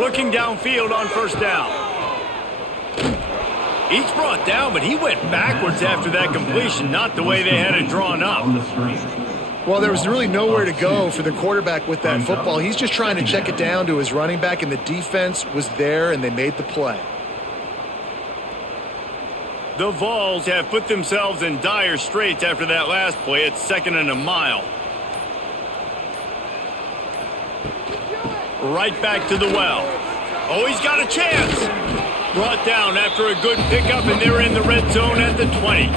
Looking downfield on 1st down. He's brought down, but he went backwards after that completion, not the way they had it drawn up. Well, there was really nowhere to go for the quarterback with that football. He's just trying to check it down to his running back, and the defense was there, and they made the play. The Vols have put themselves in dire straits after that last play. It's 2nd and a mile. Right back to the well. Oh, he's got a chance. Brought down after a good pickup, and they're in the red zone at the 20.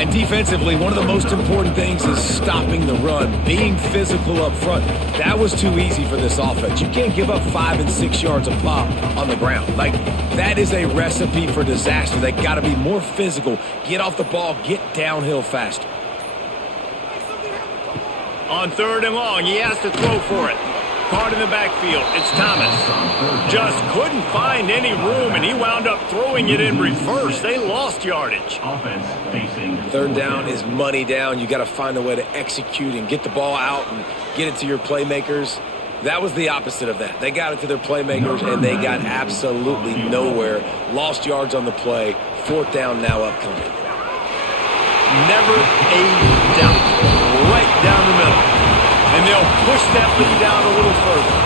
And defensively, one of the most important things is stopping the run, being physical up front. That was too easy for this offense. You can't give up 5 and 6 yards a pop on the ground. Like, that is a recipe for disaster. They got to be more physical, get off the ball, get downhill faster. On 3rd and long, he has to throw for it. Caught in the backfield. It's Thomas. Just couldn't find any room, and he wound up throwing it in reverse. They lost yardage. Offense facing 3rd down is money down. You got to find a way to execute and get the ball out and get it to your playmakers. That was the opposite of that. They got it to their playmakers, and they got absolutely nowhere. Lost yards on the play. 4th down now upcoming. Never a doubt. Right down the middle. And they'll push that lead down a little further.